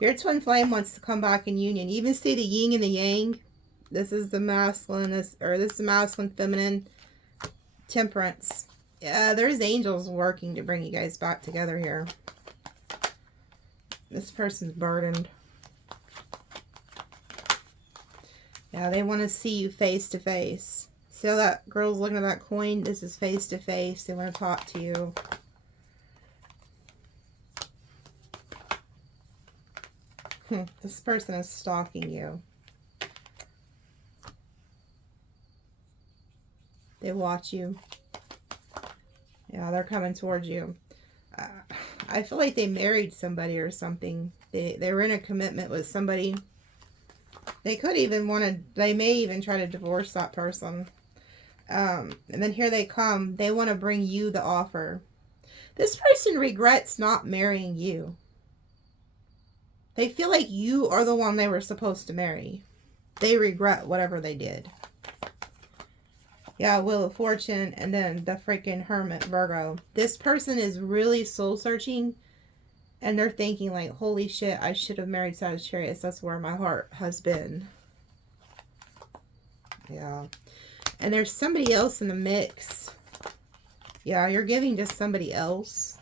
Your twin flame wants to come back in union. You even see the yin and the yang. This is the masculine, this is the masculine, feminine, temperance. Yeah, there's angels working to bring you guys back together here. This person's burdened. Yeah, they want to see you face to face. See how that girl's looking at that coin? This is face to face. They want to talk to you. This person is stalking you. They watch you. Yeah, they're coming towards you. I feel like they married somebody or something. They were in a commitment with somebody. They could even want to, they may even try to divorce that person. And then here they come. They want to bring you the offer. This person regrets not marrying you. They feel like you are the one they were supposed to marry. They regret whatever they did. Yeah, Wheel of Fortune, and then the freaking Hermit, Virgo. This person is really soul searching, and they're thinking like, holy shit, I should have married Sagittarius. That's where my heart has been. Yeah. And there's somebody else in the mix. Yeah, you're giving to somebody else.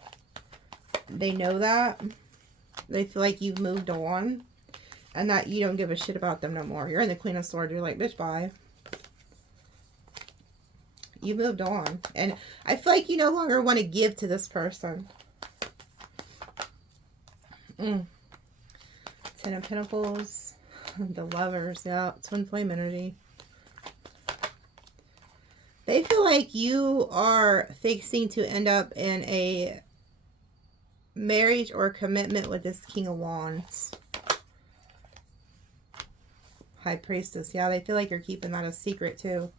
They know that. They feel like you've moved on, and that you don't give a shit about them no more. You're in the Queen of Swords. You're like, bitch, bye. You moved on. And I feel like you no longer want to give to this person. 10 of Pentacles. The Lovers. Yeah, twin flame energy. They feel like you are fixing to end up in a marriage or commitment with this King of Wands. High Priestess. Yeah, they feel like you're keeping that a secret too.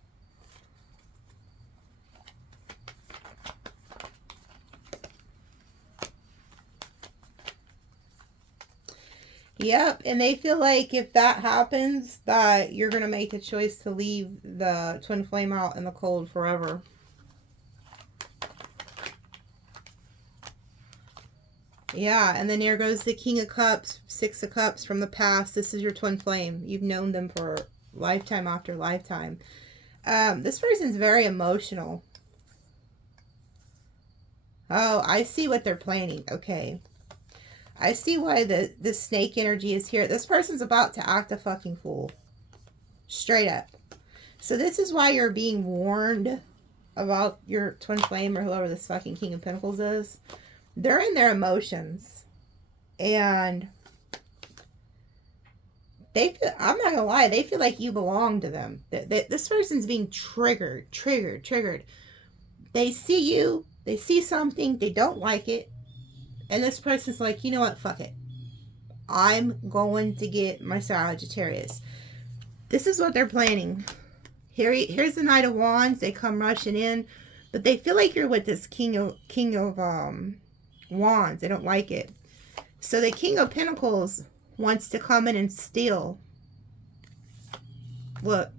Yep, and they feel like if that happens, that you're going to make a choice to leave the twin flame out in the cold forever. Yeah, and then here goes the King of Cups, 6 of Cups from the past. This is your twin flame. You've known them for lifetime after lifetime. This person's very emotional. Oh, I see what they're planning. Okay. I see why the snake energy is here. This person's about to act a fucking fool. Straight up. So this is why you're being warned about your twin flame or whoever this fucking King of Pentacles is. They're in their emotions. And they feel, I'm not gonna lie, they feel like you belong to them. This person's being triggered. They see you, they see something, they don't like it. And this person's like, you know what, fuck it. I'm going to get my Sagittarius. This is what they're planning. Here's the Knight of Wands. They come rushing in. But they feel like you're with this King of Wands. They don't like it. So the King of Pentacles wants to come in and steal. Look.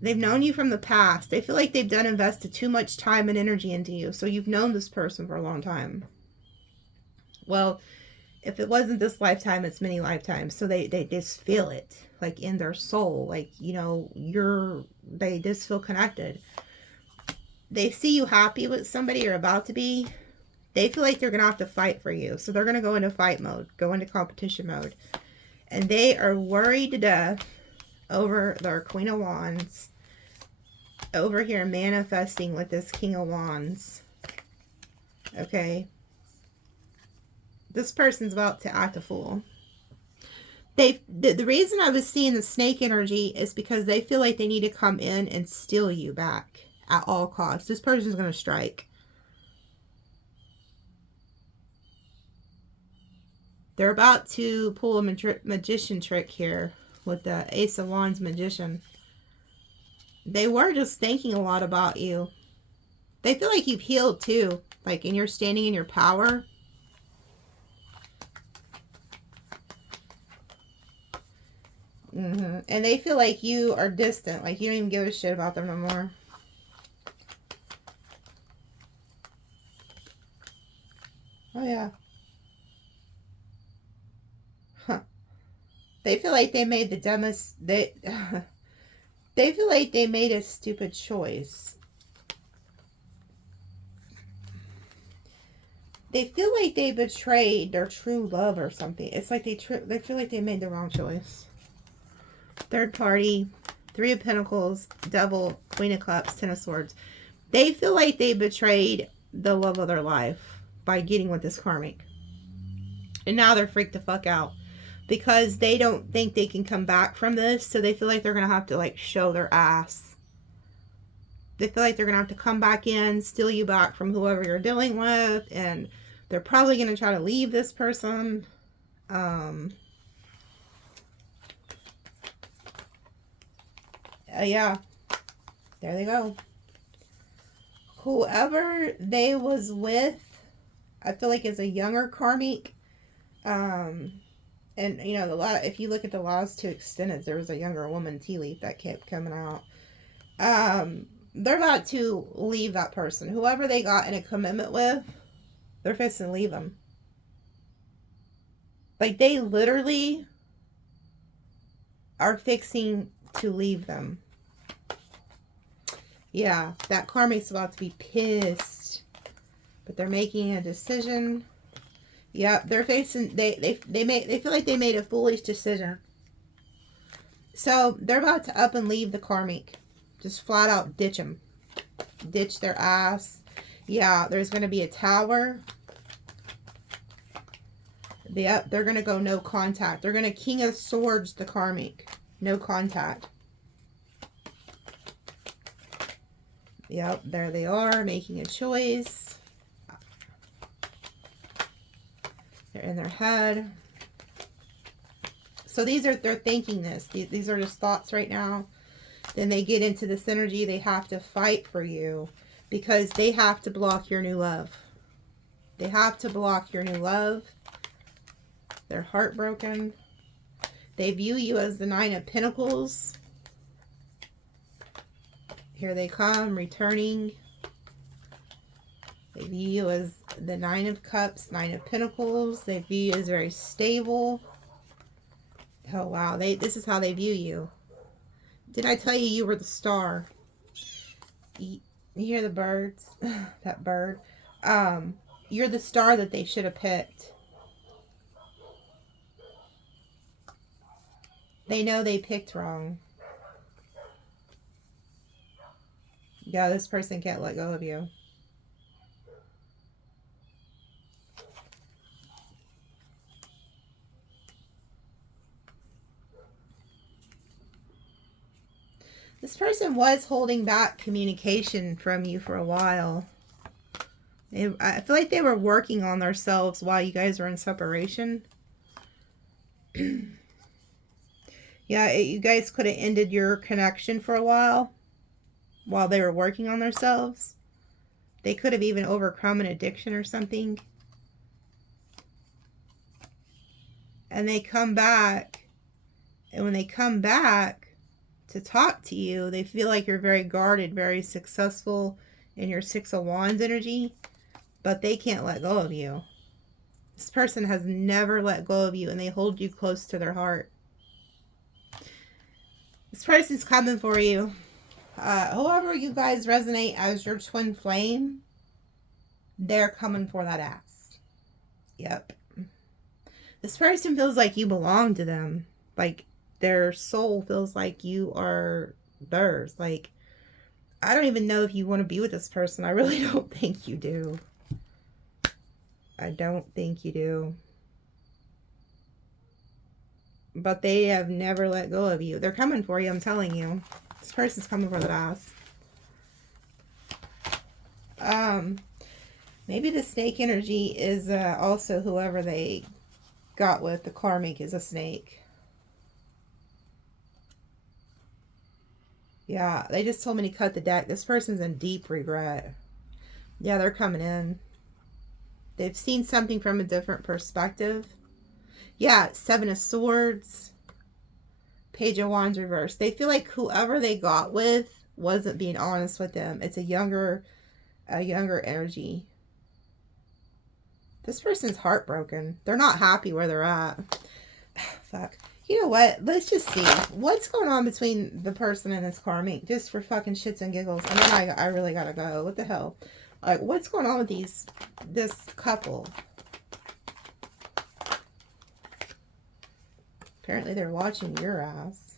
They've known you from the past. They feel like they've invested too much time and energy into you. So you've known this person for a long time. Well, if it wasn't this lifetime, it's many lifetimes. So they just feel it, like in their soul. Like, you know, they just feel connected. They see you happy with somebody or about to be. They feel like they're going to have to fight for you. So they're going to go into fight mode, go into competition mode. And they are worried to death over their Queen of Wands. Over here manifesting with this King of Wands. Okay. This person's about to act a fool. The reason I was seeing the snake energy is because they feel like they need to come in and steal you back at all costs. This person's going to strike. They're about to pull a magician trick here with the Ace of Wands magician. They were just thinking a lot about you. They feel like you've healed too. Like, and you're standing in your power. And they feel like you are distant. Like you don't even give a shit about them no more. Oh, yeah. Huh. They feel like they made the dumbest... They feel like they made a stupid choice. They feel like they betrayed their true love or something. It's like they feel like they made the wrong choice. Third party, Three of Pentacles, Devil, Queen of Cups, Ten of Swords. They feel like they betrayed the love of their life by getting with this karmic. And now they're freaked the fuck out. Because they don't think they can come back from this. So they feel like they're going to have to like show their ass. They feel like they're going to have to come back in, steal you back from whoever you're dealing with. And they're probably going to try to leave this person. Yeah, there they go. Whoever they was with, I feel like is a younger karmic. And you know, if you look at the last two extended, there was a younger woman tea leaf that kept coming out. They're about to leave that person. Whoever they got in a commitment with, they're fixing to leave them. Like they literally are fixing to leave them. Yeah, that karmic's about to be pissed. But they're making a decision. Yep, they're facing they feel like they made a foolish decision. So they're about to up and leave the karmic. Just flat out ditch them. Ditch their ass. Yeah, there's gonna be a tower. Yep, they're gonna go no contact. They're gonna King of Swords the karmic. No contact. Yep, there they are, making a choice. They're in their head. So they're thinking this. These are just thoughts right now. Then they get into this energy. They have to fight for you because they have to block your new love. They have to block your new love. They're heartbroken. They view you as the Nine of Pentacles. Here they come, returning. They view you as the Nine of Cups, Nine of Pentacles. They view you as very stable. Oh, wow. This is how they view you. Did I tell you you were the star? You hear the birds? That bird. You're the star that they should have picked. They know they picked wrong. Yeah, this person can't let go of you. This person was holding back communication from you for a while. I feel like they were working on themselves while you guys were in separation. Yeah, you guys could have ended your connection for a while they were working on themselves. They could have even overcome an addiction or something. And they come back. And when they come back to talk to you, they feel like you're very guarded, very successful in your Six of Wands energy, but they can't let go of you. This person has never let go of you, and they hold you close to their heart. This person's coming for you. Whoever you guys resonate as your twin flame, they're coming for that ass. Yep. This person feels like you belong to them. Like, their soul feels like you are theirs. Like, I don't even know if you want to be with this person. I really don't think you do. I don't think you do. But they have never let go of you. They're coming for you, I'm telling you. This person's coming for the ass. Maybe the snake energy is also whoever they got with. The karmic is a snake. Yeah, they just told me to cut the deck. This person's in deep regret. Yeah, they're coming in. They've seen something from a different perspective. Yeah, Seven of Swords. Page of Wands reversed. They feel like whoever they got with wasn't being honest with them. It's a younger energy. This person's heartbroken. They're not happy where they're at. Fuck. You know what? Let's just see. What's going on between the person and this karmic? Just for fucking shits and giggles. And then I really gotta go. What the hell? Like, what's going on with this couple? Apparently they're watching your ass.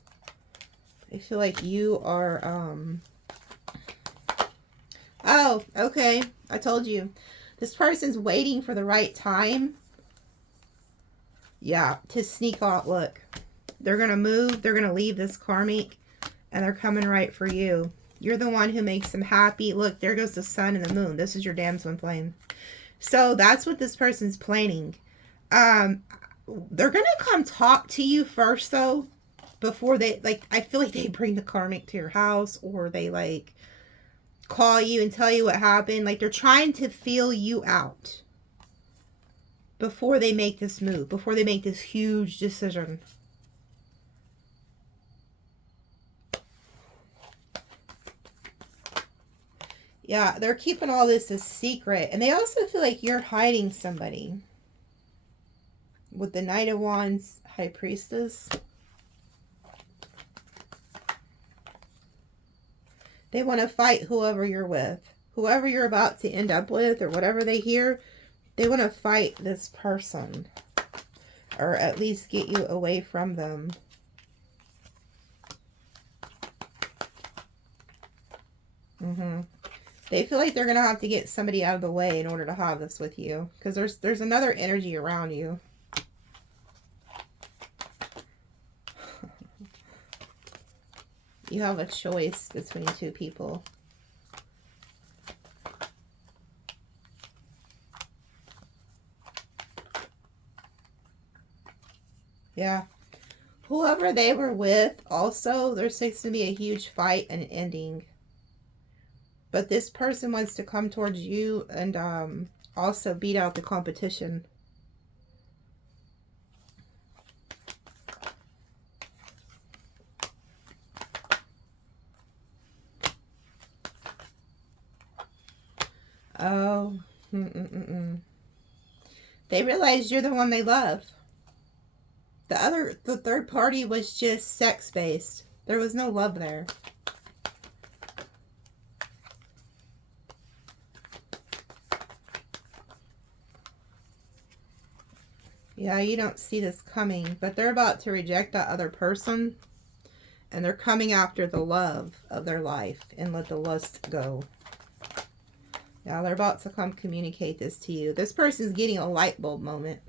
I feel like you are, Oh, okay. I told you. This person's waiting for the right time. Yeah, to sneak off. Look, they're going to move. They're going to leave this karmic. And they're coming right for you. You're the one who makes them happy. Look, there goes the sun and the moon. This is your damn twin flame. So that's what this person's planning. They're going to come talk to you first, though. Before they, like, I feel like they bring the karmic to your house. Or they, like, call you and tell you what happened. Like, they're trying to feel you out. Before they make this move. Before they make this huge decision. Yeah, they're keeping all this a secret. And they also feel like you're hiding somebody. With the Knight of Wands, High Priestess. They want to fight whoever you're with. Whoever you're about to end up with, or whatever they hear, they want to fight this person. Or at least get you away from them. They feel like they're going to have to get somebody out of the way in order to have this with you. Because there's another energy around you. You have a choice between two people. Yeah. Whoever they were with, also, there's going to be a huge fight and ending. But this person wants to come towards you and also beat out the competition. Oh. They realize you're the one they love. The third party was just sex-based. There was no love there. Yeah, you don't see this coming, but they're about to reject that other person, and they're coming after the love of their life and let the lust go. Yeah, they're about to come communicate this to you. This person's getting a light bulb moment.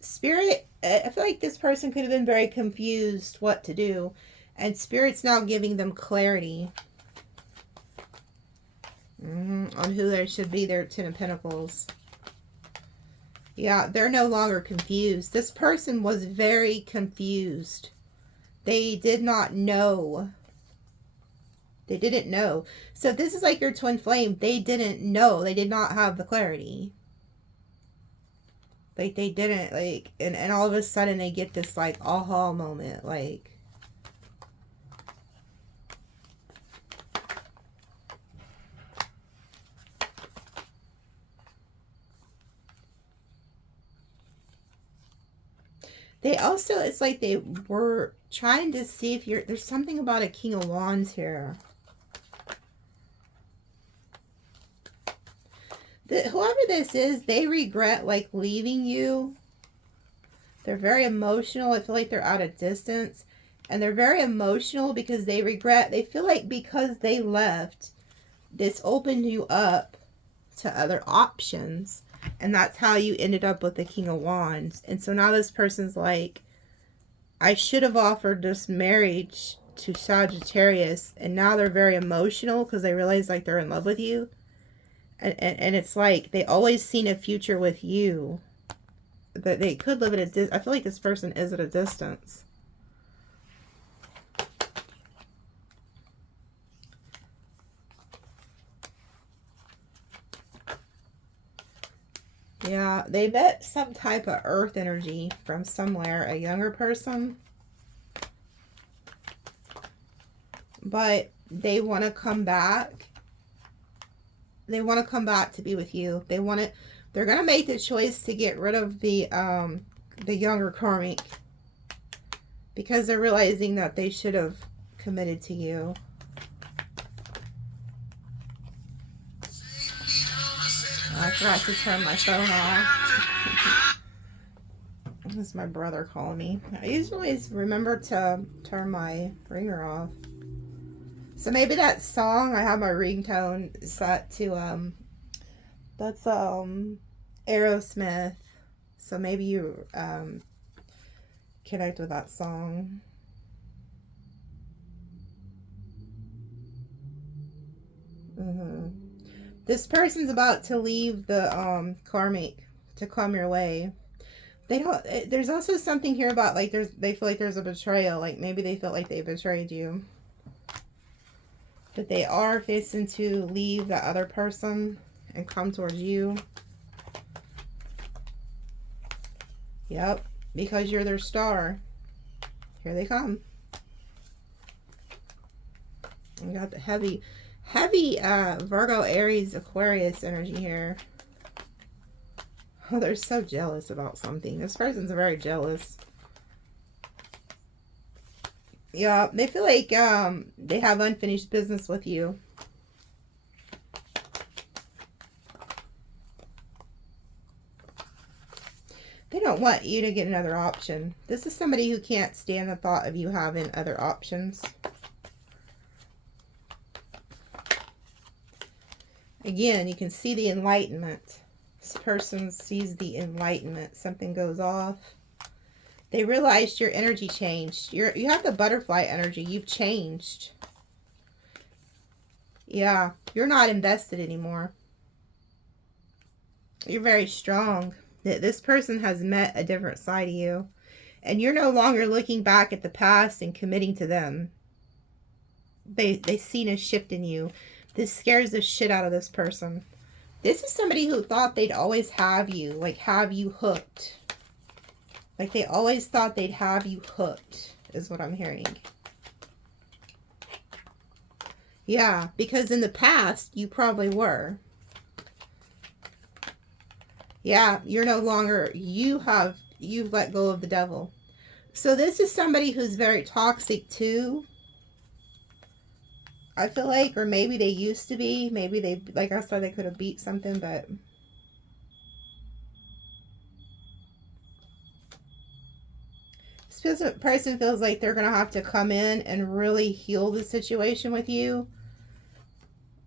Spirit, I feel like this person could have been very confused what to do, and Spirit's now giving them clarity on who they should be. Their Ten of Pentacles. Yeah, they're no longer confused. This person was very confused. They did not know. They didn't know. So if this is like your twin flame, they didn't know. They did not have the clarity. Like, they didn't, like, and all of a sudden they get this, like, aha moment, like. They also, it's like they were trying to see if you're, there's something about a King of Wands here. Whoever this is, they regret, like, leaving you. They're very emotional. I feel like they're at a distance. And they're very emotional because they regret, they feel like because they left, this opened you up to other options. And that's how you ended up with the King of Wands. And so now this person's like, I should have offered this marriage to Sagittarius. And now they're very emotional because they realize, like, they're in love with you. And it's like they always seen a future with you. That they could live at a distance. I feel like this person is at a distance. Yeah, they met some type of earth energy from somewhere, a younger person. But they want to come back. They want to come back to be with you. They want to, they're going to make the choice to get rid of the younger karmic. Because they're realizing that they should have committed to you. I forgot to turn my phone off. This is my brother calling me. I usually always remember to turn my ringer off. So maybe that song, I have my ringtone set to, that's, Aerosmith. So maybe you, connect with that song. This person's about to leave the karmic to come your way. They don't, there's also something here about, like, they feel like there's a betrayal. Like, maybe they felt like they betrayed you. But they are facing to leave the other person and come towards you. Yep, because you're their star. Here they come. We got the heavy Virgo, Aries, Aquarius energy here. Oh, they're so jealous about something. This person's very jealous. Yeah, they feel like they have unfinished business with you. They don't want you to get another option. This is somebody who can't stand the thought of you having other options. Again, you can see the enlightenment. This person sees the enlightenment. Something goes off. They realized your energy changed. You have the butterfly energy. You've changed. Yeah, you're not invested anymore. You're very strong. This person has met a different side of you. And you're no longer looking back at the past and committing to them. They seen a shift in you. This scares the shit out of this person. This is somebody who thought they'd always have you. Like, have you hooked. Like, they always thought they'd have you hooked, is what I'm hearing. Yeah, because in the past, you probably were. Yeah, you're no longer, you've let go of the devil. So this is somebody who's very toxic too. I feel like, or maybe they used to be. Maybe they, like I said, they could have beat something, but this person feels like they're going to have to come in and really heal the situation with you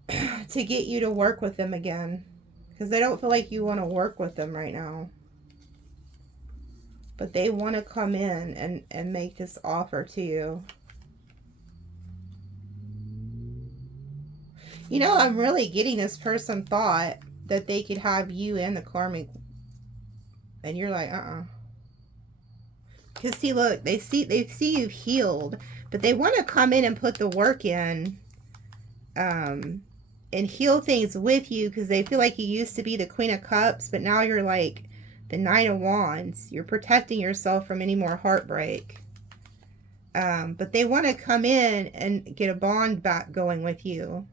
to get you to work with them again. Because they don't feel like you want to work with them right now. But they want to come in and make this offer to you. You know, I'm really getting this person thought that they could have you and the karmic. And you're like, Because see, look, they see you've healed. But they want to come in and put the work in. And heal things with you. Because they feel like you used to be the Queen of Cups. But now you're like the Nine of Wands. You're protecting yourself from any more heartbreak. But they want to come in and get a bond back going with you.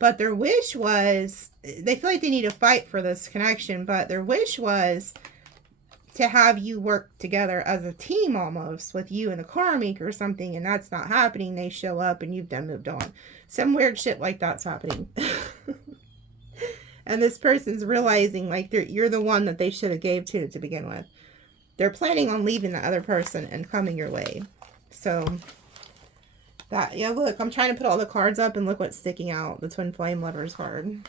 But their wish was, they feel like they need to fight for this connection, but their wish was to have you work together as a team almost with you and the karmic or something, and that's not happening. They show up and you've done moved on. Some weird shit like that's happening. And this person's realizing like you're the one that they should have gave to begin with. They're planning on leaving the other person and coming your way. So... that, yeah, look, I'm trying to put all the cards up and look what's sticking out. The Twin Flame Lovers card.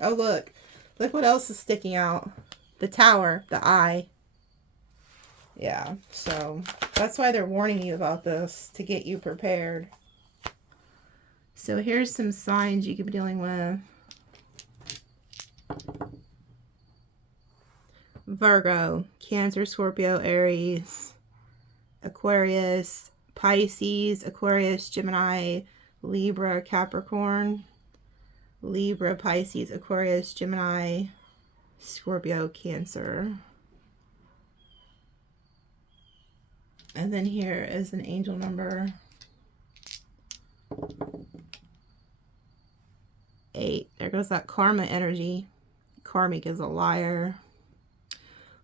Oh, look. Look what else is sticking out. The Tower. The Eye. Yeah, so that's why they're warning you about this. To get you prepared. So here's some signs you could be dealing with. Virgo. Cancer, Scorpio, Aries. Aquarius. Pisces, Aquarius, Gemini, Libra, Capricorn, Libra, Pisces, Aquarius, Gemini, Scorpio, Cancer. And then here is an angel number. 8. There goes that karma energy. Karmic is a liar.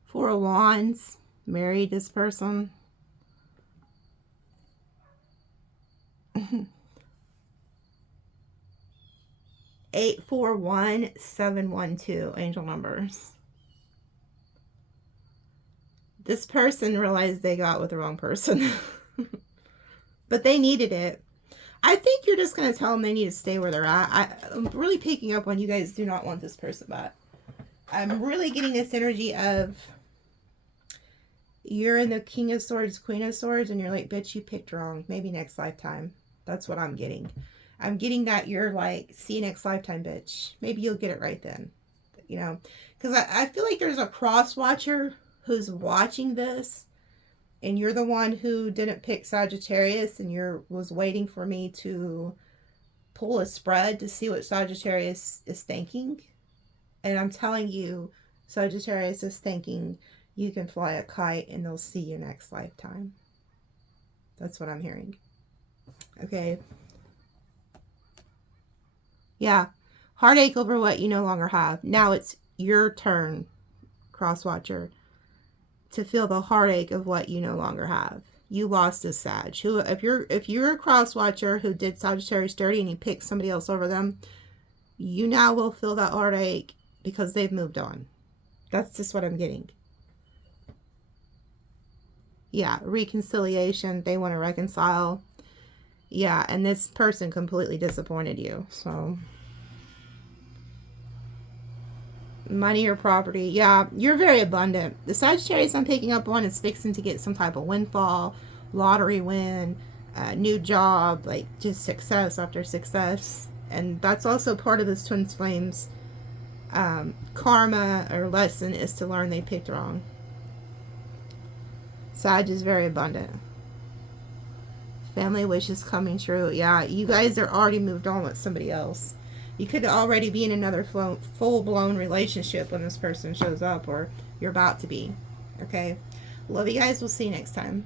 4 of Wands. Married this person. 841-712 angel numbers. This person realized they got with the wrong person. But they needed it. I think you're just going to tell them they need to stay where they're at. I'm really picking up on you guys do not want this person back. I'm really getting this energy of you're in the King of Swords, Queen of Swords, and you're like, bitch, you picked wrong. Maybe next lifetime. That's what I'm getting. I'm getting that you're like, see you next lifetime, bitch. Maybe you'll get it right then. You know, because I feel like there's a cross watcher who's watching this, and you're the one who didn't pick Sagittarius, and was waiting for me to pull a spread to see what Sagittarius is thinking. And I'm telling you, Sagittarius is thinking you can fly a kite and they'll see you next lifetime. That's what I'm hearing. Okay. Yeah. Heartache over what you no longer have. Now it's your turn, cross-watcher, to feel the heartache of what you no longer have. You lost a Sag. If you're a cross-watcher who did Sagittarius dirty and you picked somebody else over them, you now will feel that heartache because they've moved on. That's just what I'm getting. Yeah, reconciliation. They want to reconcile. Yeah, and this person completely disappointed you. So, money or property. Yeah, you're very abundant. The Sagittarius I'm picking up on is fixing to get some type of windfall, lottery win, new job, like just success after success. And that's also part of this Twin Flames karma or lesson, is to learn they picked wrong. Sag is very abundant. Family wishes coming true. Yeah, you guys are already moved on with somebody else. You could already be in another full-blown relationship when this person shows up, or you're about to be. Okay? Love you guys. We'll see you next time.